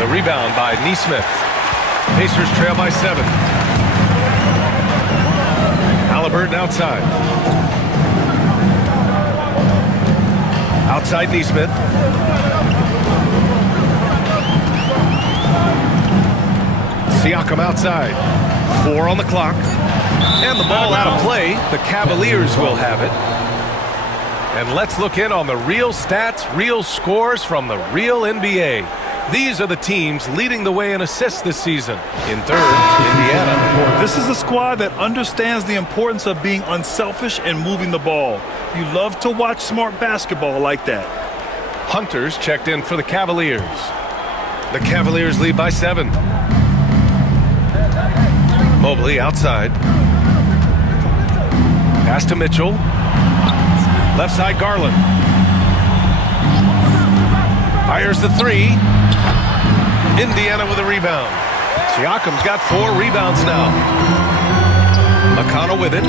The rebound by Nesmith. Pacers trail by 7. Halliburton outside. Outside Nesmith. Siakam outside. 4 on the clock. And the ball out of play. The Cavaliers will have it. And let's look in on the real stats, real scores from the real NBA. These are the teams leading the way in assists this season. In third, Indiana. This is a squad that understands the importance of being unselfish and moving the ball. You love to watch smart basketball like that. Hunter's checked in for the Cavaliers. The Cavaliers lead by 7. Mobley outside. Pass to Mitchell. Left side Garland. Fires the three. Indiana with a rebound. Siakam's got 4 rebounds now. McConnell with it.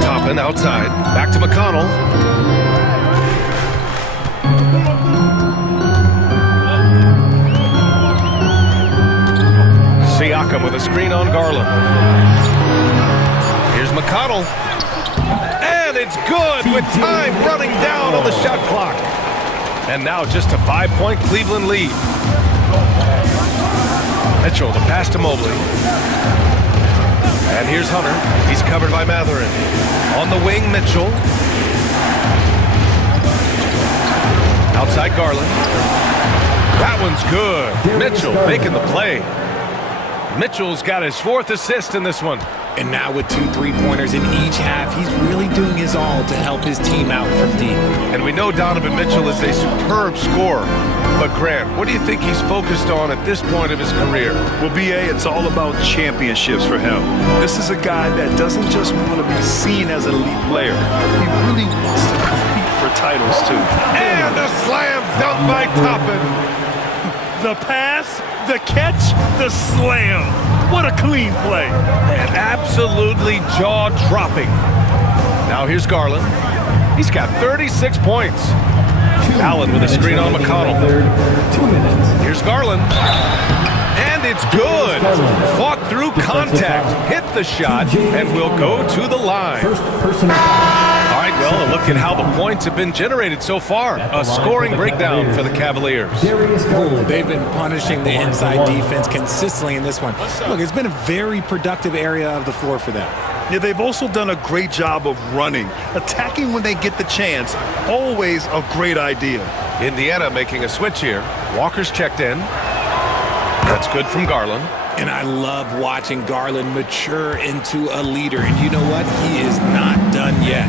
Toppin outside. Back to McConnell. Siakam with a screen on Garland. Here's McConnell. And it's good with time running down on the shot clock. And now just a 5-point Cleveland lead. Mitchell, the pass to Mobley. And here's Hunter. He's covered by Matherin. On the wing, Mitchell. Outside Garland. That one's good. Mitchell making the play. Mitchell's got his 4th assist in this one. And now with 2 3-pointers in each half, he's really doing his all to help his team out from deep. And we know Donovan Mitchell is a superb scorer. But Grant, what do you think he's focused on at this point of his career? Well, B.A., it's all about championships for him. This is a guy that doesn't just want to be seen as an elite player. He really wants to compete for titles, too. And a slam dunk by Toppin. The pass, the catch, the slam. What a clean play. And absolutely jaw-dropping. Now here's Garland. He's got 36 points. Allen with a screen on McConnell. 2 minutes. Here's Garland. And it's good. Fought through contact, hit the shot, and will go to the line. First personal. All right, well, a look at how the points have been generated so far. A scoring breakdown for the Cavaliers. They've been punishing the inside defense consistently in this one. Look, it's been a very productive area of the floor for them. Yeah, they've also done a great job of running. Attacking when they get the chance, always a great idea. Indiana making a switch here. Walker's checked in. That's good from Garland. And I love watching Garland mature into a leader. And you know what? He is not done yet.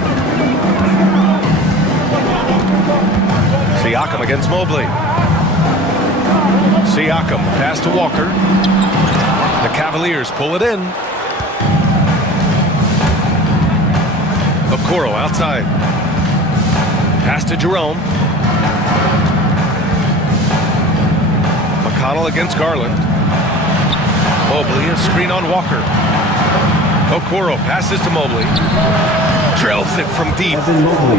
Siakam against Mobley. Siakam, pass to Walker. The Cavaliers pull it in. Okoro outside. Pass to Jerome. McConnell against Garland. Mobley, a screen on Walker. Okoro passes to Mobley. Drills it from deep.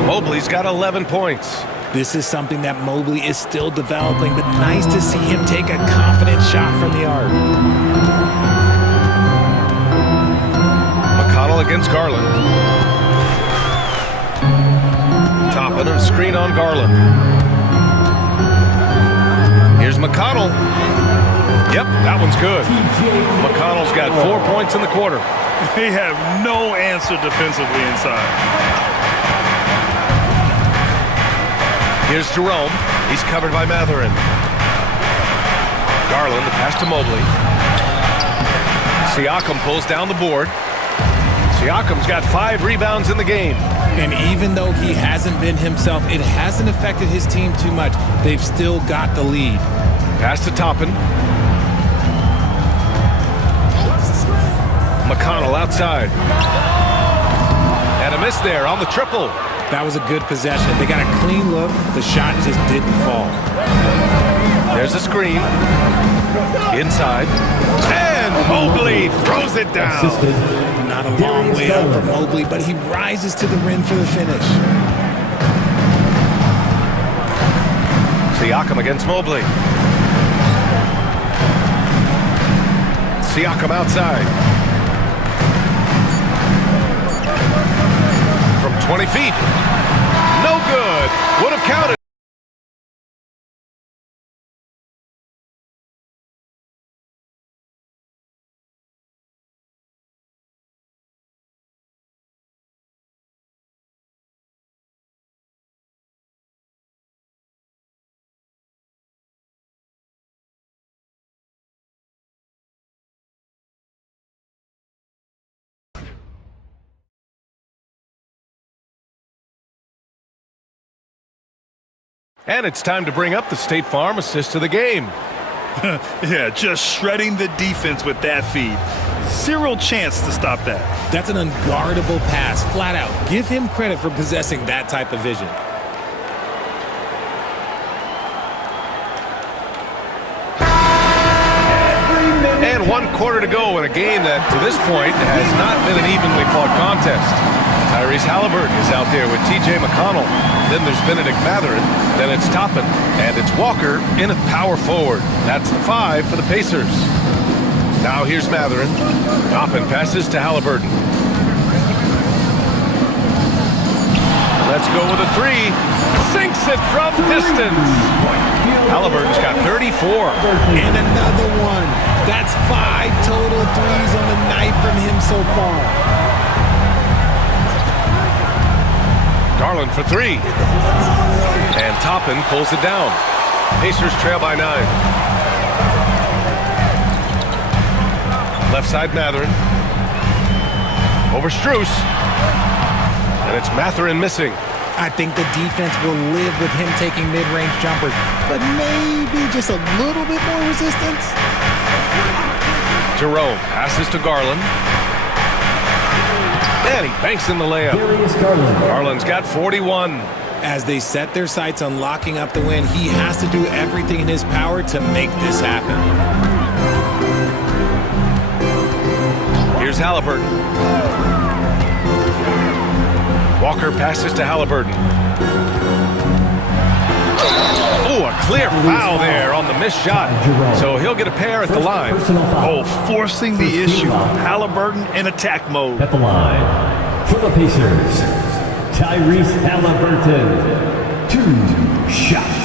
Mobley's got 11 points. This is something that Mobley is still developing, but nice to see him take a confident shot from the arc. McConnell against Garland. Toppin, a screen on Garland. Here's McConnell. Yep, that one's good. McConnell's got 4 points in the quarter. They have no answer defensively inside. Here's Jerome. He's covered by Matherin. Garland, the pass to Mobley. Siakam pulls down the board. Siakam's got 5 rebounds in the game. And even though he hasn't been himself, it hasn't affected his team too much. They've still got the lead. Pass to Toppin. McConnell outside. And a miss there on the triple. That was a good possession. They got a clean look. The shot just didn't fall. There's a screen. Inside. And Mobley throws it down. Not a long way up for Mobley, but he rises to the rim for the finish. Siakam against Mobley. Siakam outside. From 20 feet. No good. Would have counted. And it's time to bring up the State Farm assist of the game. Yeah, just shredding the defense with that feed. Zero chance to stop that. That's an unguardable pass, flat out. Give him credit for possessing that type of vision. And 1 quarter to go in a game that, to this point, has not been an evenly fought contest. Tyrese Halliburton is out there with T.J. McConnell. Then there's Benedict Mathurin. Then it's Toppin. And it's Walker in at power forward. That's the 5 for the Pacers. Now here's Mathurin. Toppin passes to Halliburton. Let's go with a 3. Sinks it from distance. Halliburton's got 34. And another one. That's 5 total threes on the night from him so far. Garland for 3. And Toppin pulls it down. Pacers trail by 9. Left side Mathurin. Over Strus. And it's Mathurin missing. I think the defense will live with him taking mid-range jumpers, but maybe just a little bit more resistance. Jerome passes to Garland. And he banks in the layup. Garland's got 41. As they set their sights on locking up the win, he has to do everything in his power to make this happen. Here's Halliburton. Walker passes to Halliburton. Oh, a clear foul there on the missed shot. So he'll get a pair at the line. Oh, forcing the issue. Halliburton in attack mode. At the line for the Pacers, Tyrese Halliburton. 2 shots.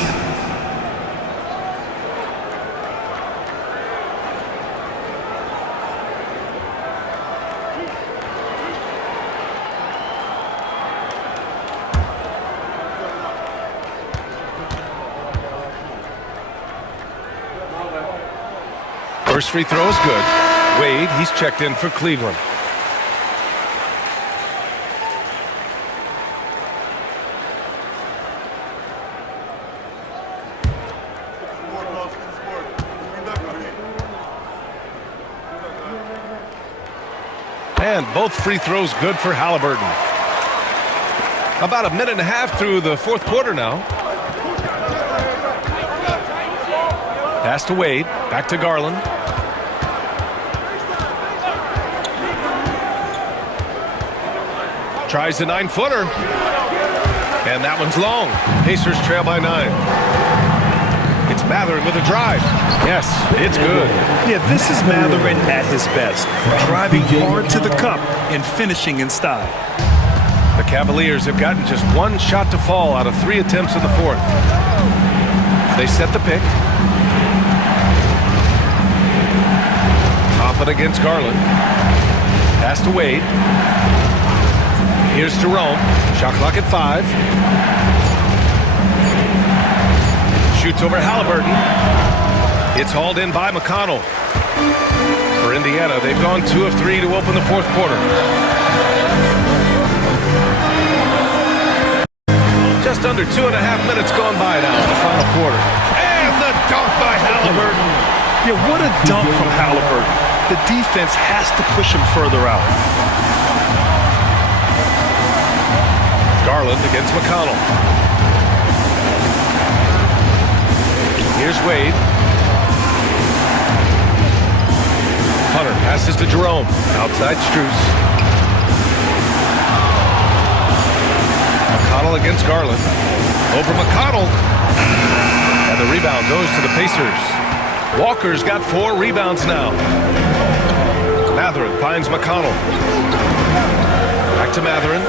First free throw is good. Wade, he's checked in for Cleveland. And both free throws good for Halliburton. About a minute and a half through the 4th quarter now. Pass to Wade, back to Garland. Tries the 9-footer. And that one's long. Pacers trail by 9. It's Mathurin with a drive. Yes, it's good. Yeah, this is Mathurin at his best. Driving hard to the cup and finishing in style. The Cavaliers have gotten just 1 shot to fall out of 3 attempts in the 4th. They set the pick. Toppin against Garland. Pass to Wade. Here's Jerome. Shot clock at 5. Shoots over Halliburton. It's hauled in by McConnell. For for Indiana. They've gone 2 of 3 to open the fourth quarter. Just under 2.5 minutes gone by now in the final quarter. And the dunk by Halliburton. Yeah, what a dunk from Halliburton. The defense has to push him further out. Garland against McConnell. Here's Wade. Hunter passes to Jerome. Outside Strus. McConnell against Garland. Over McConnell. And the rebound goes to the Pacers. Walker's got 4 rebounds now. Mathurin finds McConnell. Back to Mathurin.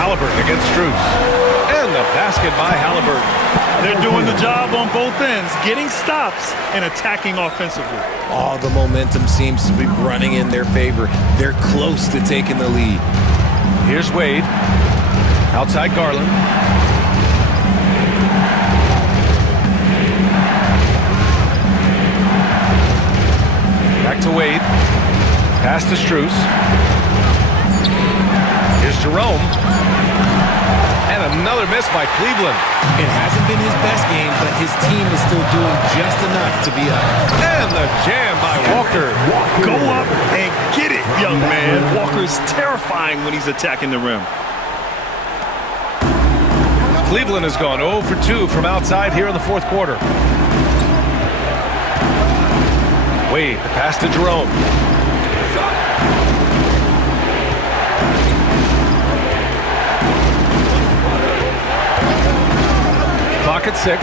Halliburton against Strus. And the basket by Halliburton. They're doing the job on both ends, getting stops and attacking offensively. All the momentum seems to be running in their favor. They're close to taking the lead. Here's Wade. Outside Garland. Back to Wade. Pass to Strus. Here's Jerome. And another miss by Cleveland. It hasn't been his best game, but his team is still doing just enough to be up. And the jam by Walker. Go up and get it, young man. Walker's terrifying when he's attacking the rim. Cleveland has gone 0 for 2 from outside here in the fourth quarter. Wade, the pass to Jerome. Clock at 6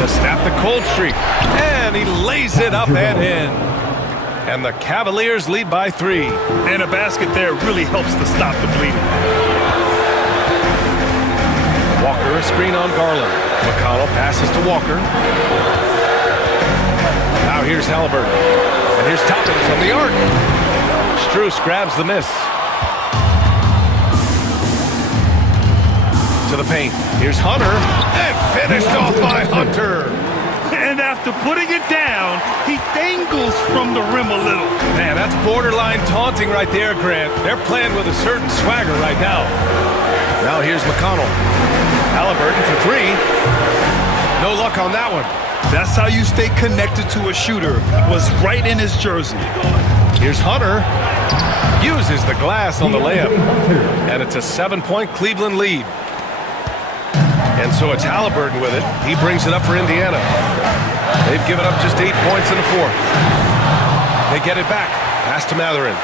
to snap the cold streak. And he lays it up and in. And the Cavaliers lead by 3. And a basket there really helps to stop the bleeding. Walker, a screen on Garland. McConnell passes to Walker. Now here's Halliburton. And here's Toppin from the arc. Strus grabs the miss. To the paint. Here's Hunter. And finished off by Hunter. And after putting it down, he dangles from the rim a little. Man, that's borderline taunting right there, Grant. They're playing with a certain swagger right now. Now here's McConnell. Halliburton for 3. No luck on that one. That's how you stay connected to a shooter. Was right in his jersey. Here's Hunter. Uses the glass on the layup. And it's a 7-point Cleveland lead. And so it's Halliburton with it. He brings it up for Indiana. They've given up just 8 points in the fourth. They get it back. Pass to Mathurin.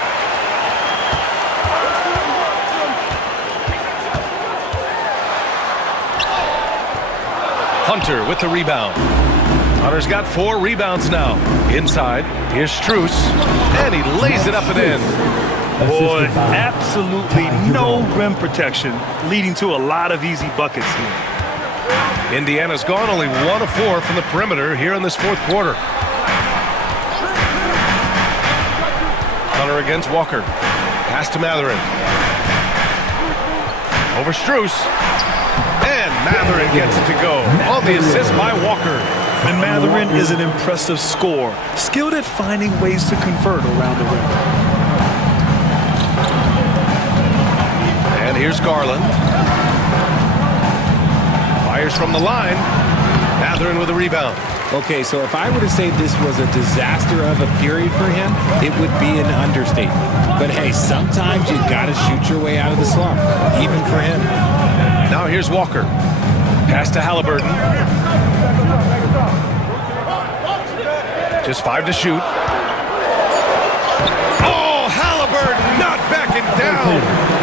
Hunter with the rebound. Hunter's got 4 rebounds now. Inside, here's Strus. And he lays it up and in. Boy, absolutely no rim protection, leading to a lot of easy buckets here. Indiana's gone only 1 of 4 from the perimeter here in this fourth quarter. Hunter against Walker. Pass to Mathurin. Over Strus. And Mathurin gets it to go. On the assist by Walker. And Mathurin is an impressive scorer, skilled at finding ways to convert around the rim. And here's Garland. Fires from the line. Mathurin with a rebound. Okay, so if I were to say this was a disaster of a period for him, it would be an understatement. But hey, sometimes you got to shoot your way out of the slump, even for him. Now here's Walker. Pass to Halliburton. Just 5 to shoot. Oh, Halliburton not backing down.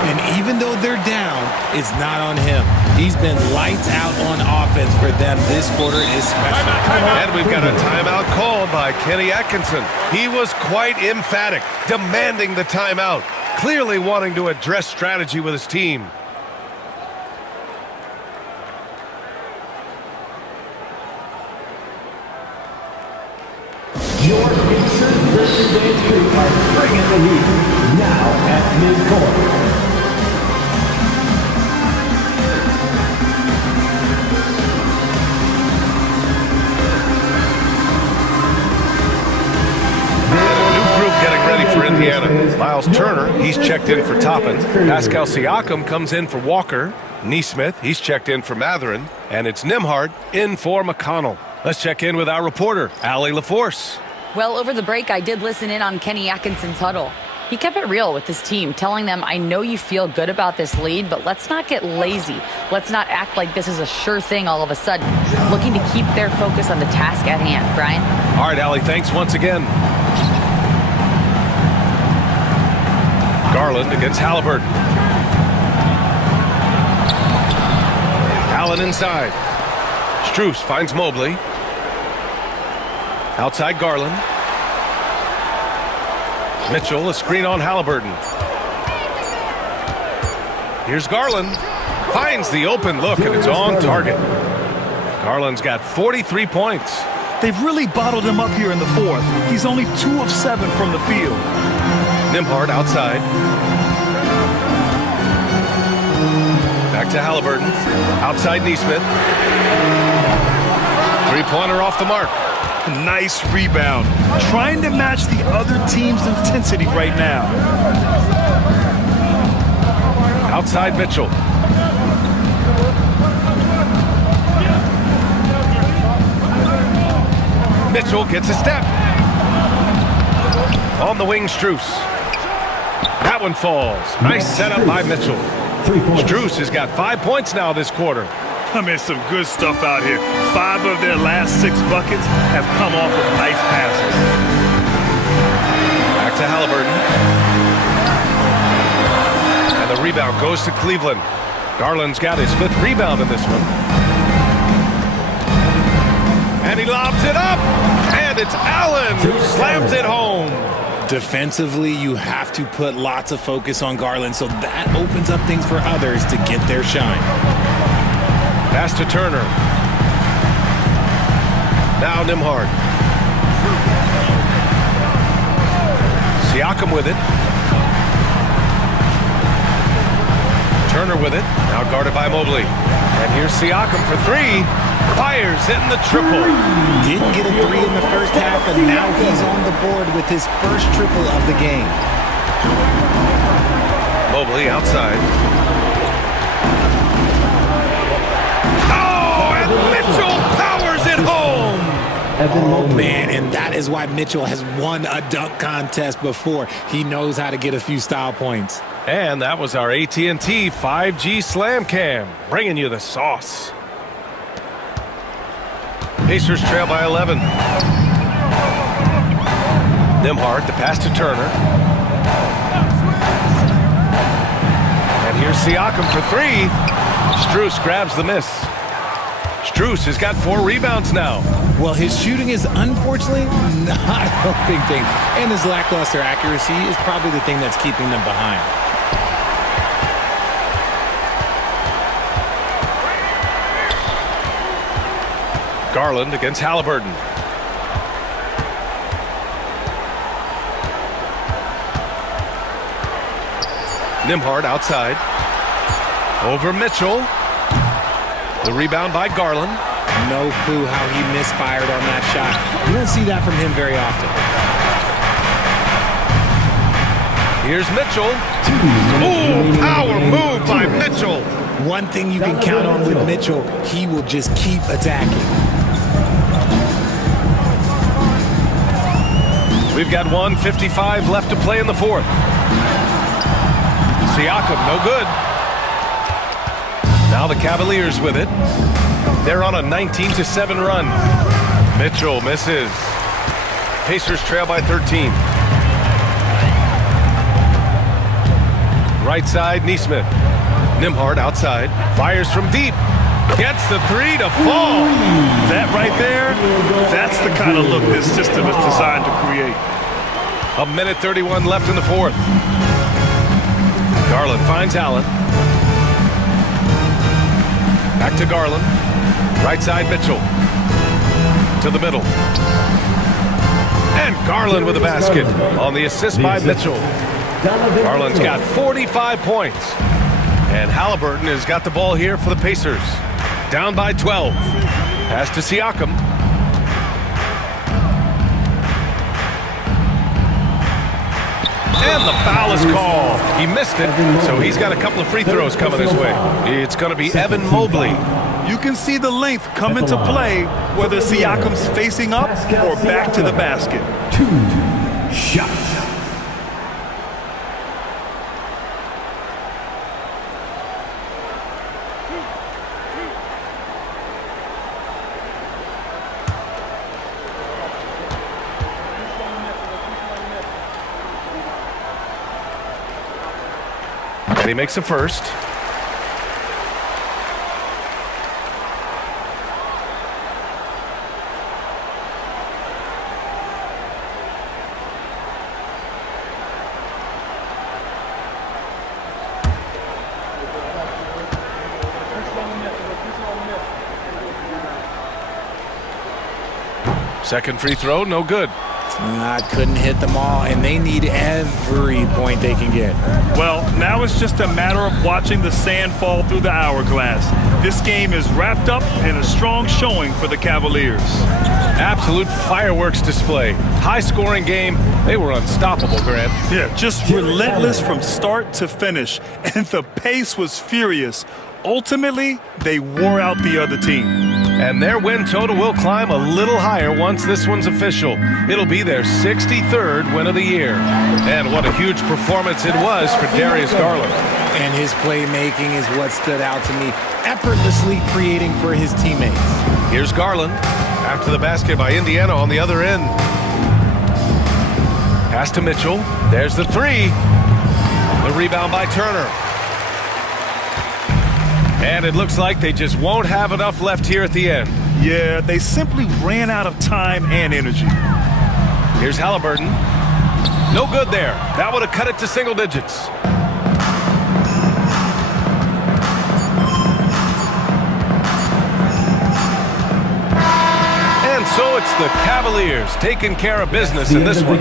And even though they're down, it's not on him. He's been lights out on offense for them this quarter especially. And we've got a timeout called by Kenny Atkinson. He was quite emphatic, demanding the timeout, clearly wanting to address strategy with his team. Your Pacers versus Andrew are bringing the heat now at midcourt. Indiana. Miles Turner, he's checked in for Toppin. Pascal Siakam comes in for Walker. Neesmith, he's checked in for Matherin. And it's Nembhard in for McConnell. Let's check in with our reporter, Allie LaForce. Well, over the break, I did listen in on Kenny Atkinson's huddle. He kept it real with his team, telling them, I know you feel good about this lead, but let's not get lazy. Let's not act like this is a sure thing all of a sudden. Looking to keep their focus on the task at hand. Brian? All right, Allie, thanks once again. Garland against Halliburton. Allen inside. Strus finds Mobley. Outside Garland. Mitchell, a screen on Halliburton. Here's Garland. Finds the open look, and it's on target. Garland's got 43 points. They've really bottled him up here in the fourth. He's only 2 of 7 from the field. Nembhard outside. Back to Halliburton. Outside Neesmith. Three-pointer off the mark. Nice rebound. Trying to match the other team's intensity right now. Outside Mitchell. Mitchell gets a step. On the wing, Strus. That one falls. Nice setup by Mitchell. Strus has got 5 points now this quarter. I mean, some good stuff out here. 5 of their last 6 buckets have come off of nice passes. Back to Halliburton. And the rebound goes to Cleveland. Garland's got his 5th rebound in this one. And he lobs it up. And it's Allen who slams it home. Defensively, you have to put lots of focus on Garland, so that opens up things for others to get their shine. Pass to Turner. Now Nembhard. Siakam with it. Turner with it. Now guarded by Mobley. And here's Siakam for 3. Fires hitting the triple. Didn't get a 3 in the first half, and now he's on the board with his first triple of the game. Mobley outside. Oh, and Mitchell powers it home. Oh, man, and that is why Mitchell has won a dunk contest before. He knows how to get a few style points. And that was our AT&T 5G Slam Cam, bringing you the sauce. Pacers trail by 11. Nembhard, the pass to Turner. And here's Siakam for 3. Strus grabs the miss. Strus has got 4 rebounds now. Well, his shooting is unfortunately not helping things, and his lackluster accuracy is probably the thing that's keeping them behind. Garland against Halliburton. Nembhard outside. Over Mitchell. The rebound by Garland. No clue how he misfired on that shot. You don't see that from him very often. Here's Mitchell. Ooh, power move by Mitchell. One thing you can count on with Mitchell, he will just keep attacking. We've got 1:55 left to play in the fourth. Siakam, no good. Now the Cavaliers with it. They're on a 19-7 run. Mitchell misses. Pacers trail by 13. Right side, Neesmith. Nembhard outside. Fires from deep. Gets the 3 to fall. That right there, that's the kind of look this system is designed to create. 1:31 left in the fourth. Garland finds Allen. Back to Garland. Right side, Mitchell. To the middle. And Garland with a basket on the assist by Mitchell. Garland's got 45 points. And Halliburton has got the ball here for the Pacers. Down by 12. Pass to Siakam. And the foul is called. He missed it, so he's got a couple of free throws coming his way. It's going to be Evan Mobley. You can see the length come into play, whether Siakam's facing up or back to the basket. 2 shots. And he makes a first. Second free throw, no good. I couldn't hit them all, and they need every point they can get. Well, now it's just a matter of watching the sand fall through the hourglass. This game is wrapped up in a strong showing for the Cavaliers. Absolute fireworks display. High-scoring game. They were unstoppable, Grant. Yeah, just relentless from start to finish, and the pace was furious. Ultimately, they wore out the other team. And their win total will climb a little higher once this one's official. It'll be their 63rd win of the year. And what a huge performance it was for Darius Garland. And his playmaking is what stood out to me, effortlessly creating for his teammates. Here's Garland. After the basket by Indiana on the other end. Pass to Mitchell. There's the three. The rebound by Turner. And it looks like they just won't have enough left here at the end. Yeah, they simply ran out of time and energy. Here's Halliburton. No good there. That would have cut it to single digits. And so it's the Cavaliers taking care of business in this one.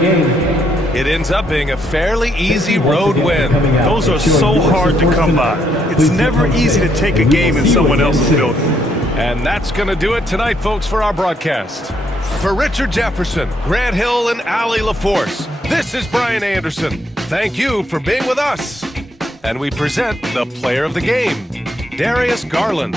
It ends up being a fairly easy road win. Those are so hard to come by. It's never easy to take a game in someone else's building. And that's going to do it tonight, folks, for our broadcast. For Richard Jefferson, Grant Hill, and Allie LaForce, this is Brian Anderson. Thank you for being with us. And we present the player of the game, Darius Garland.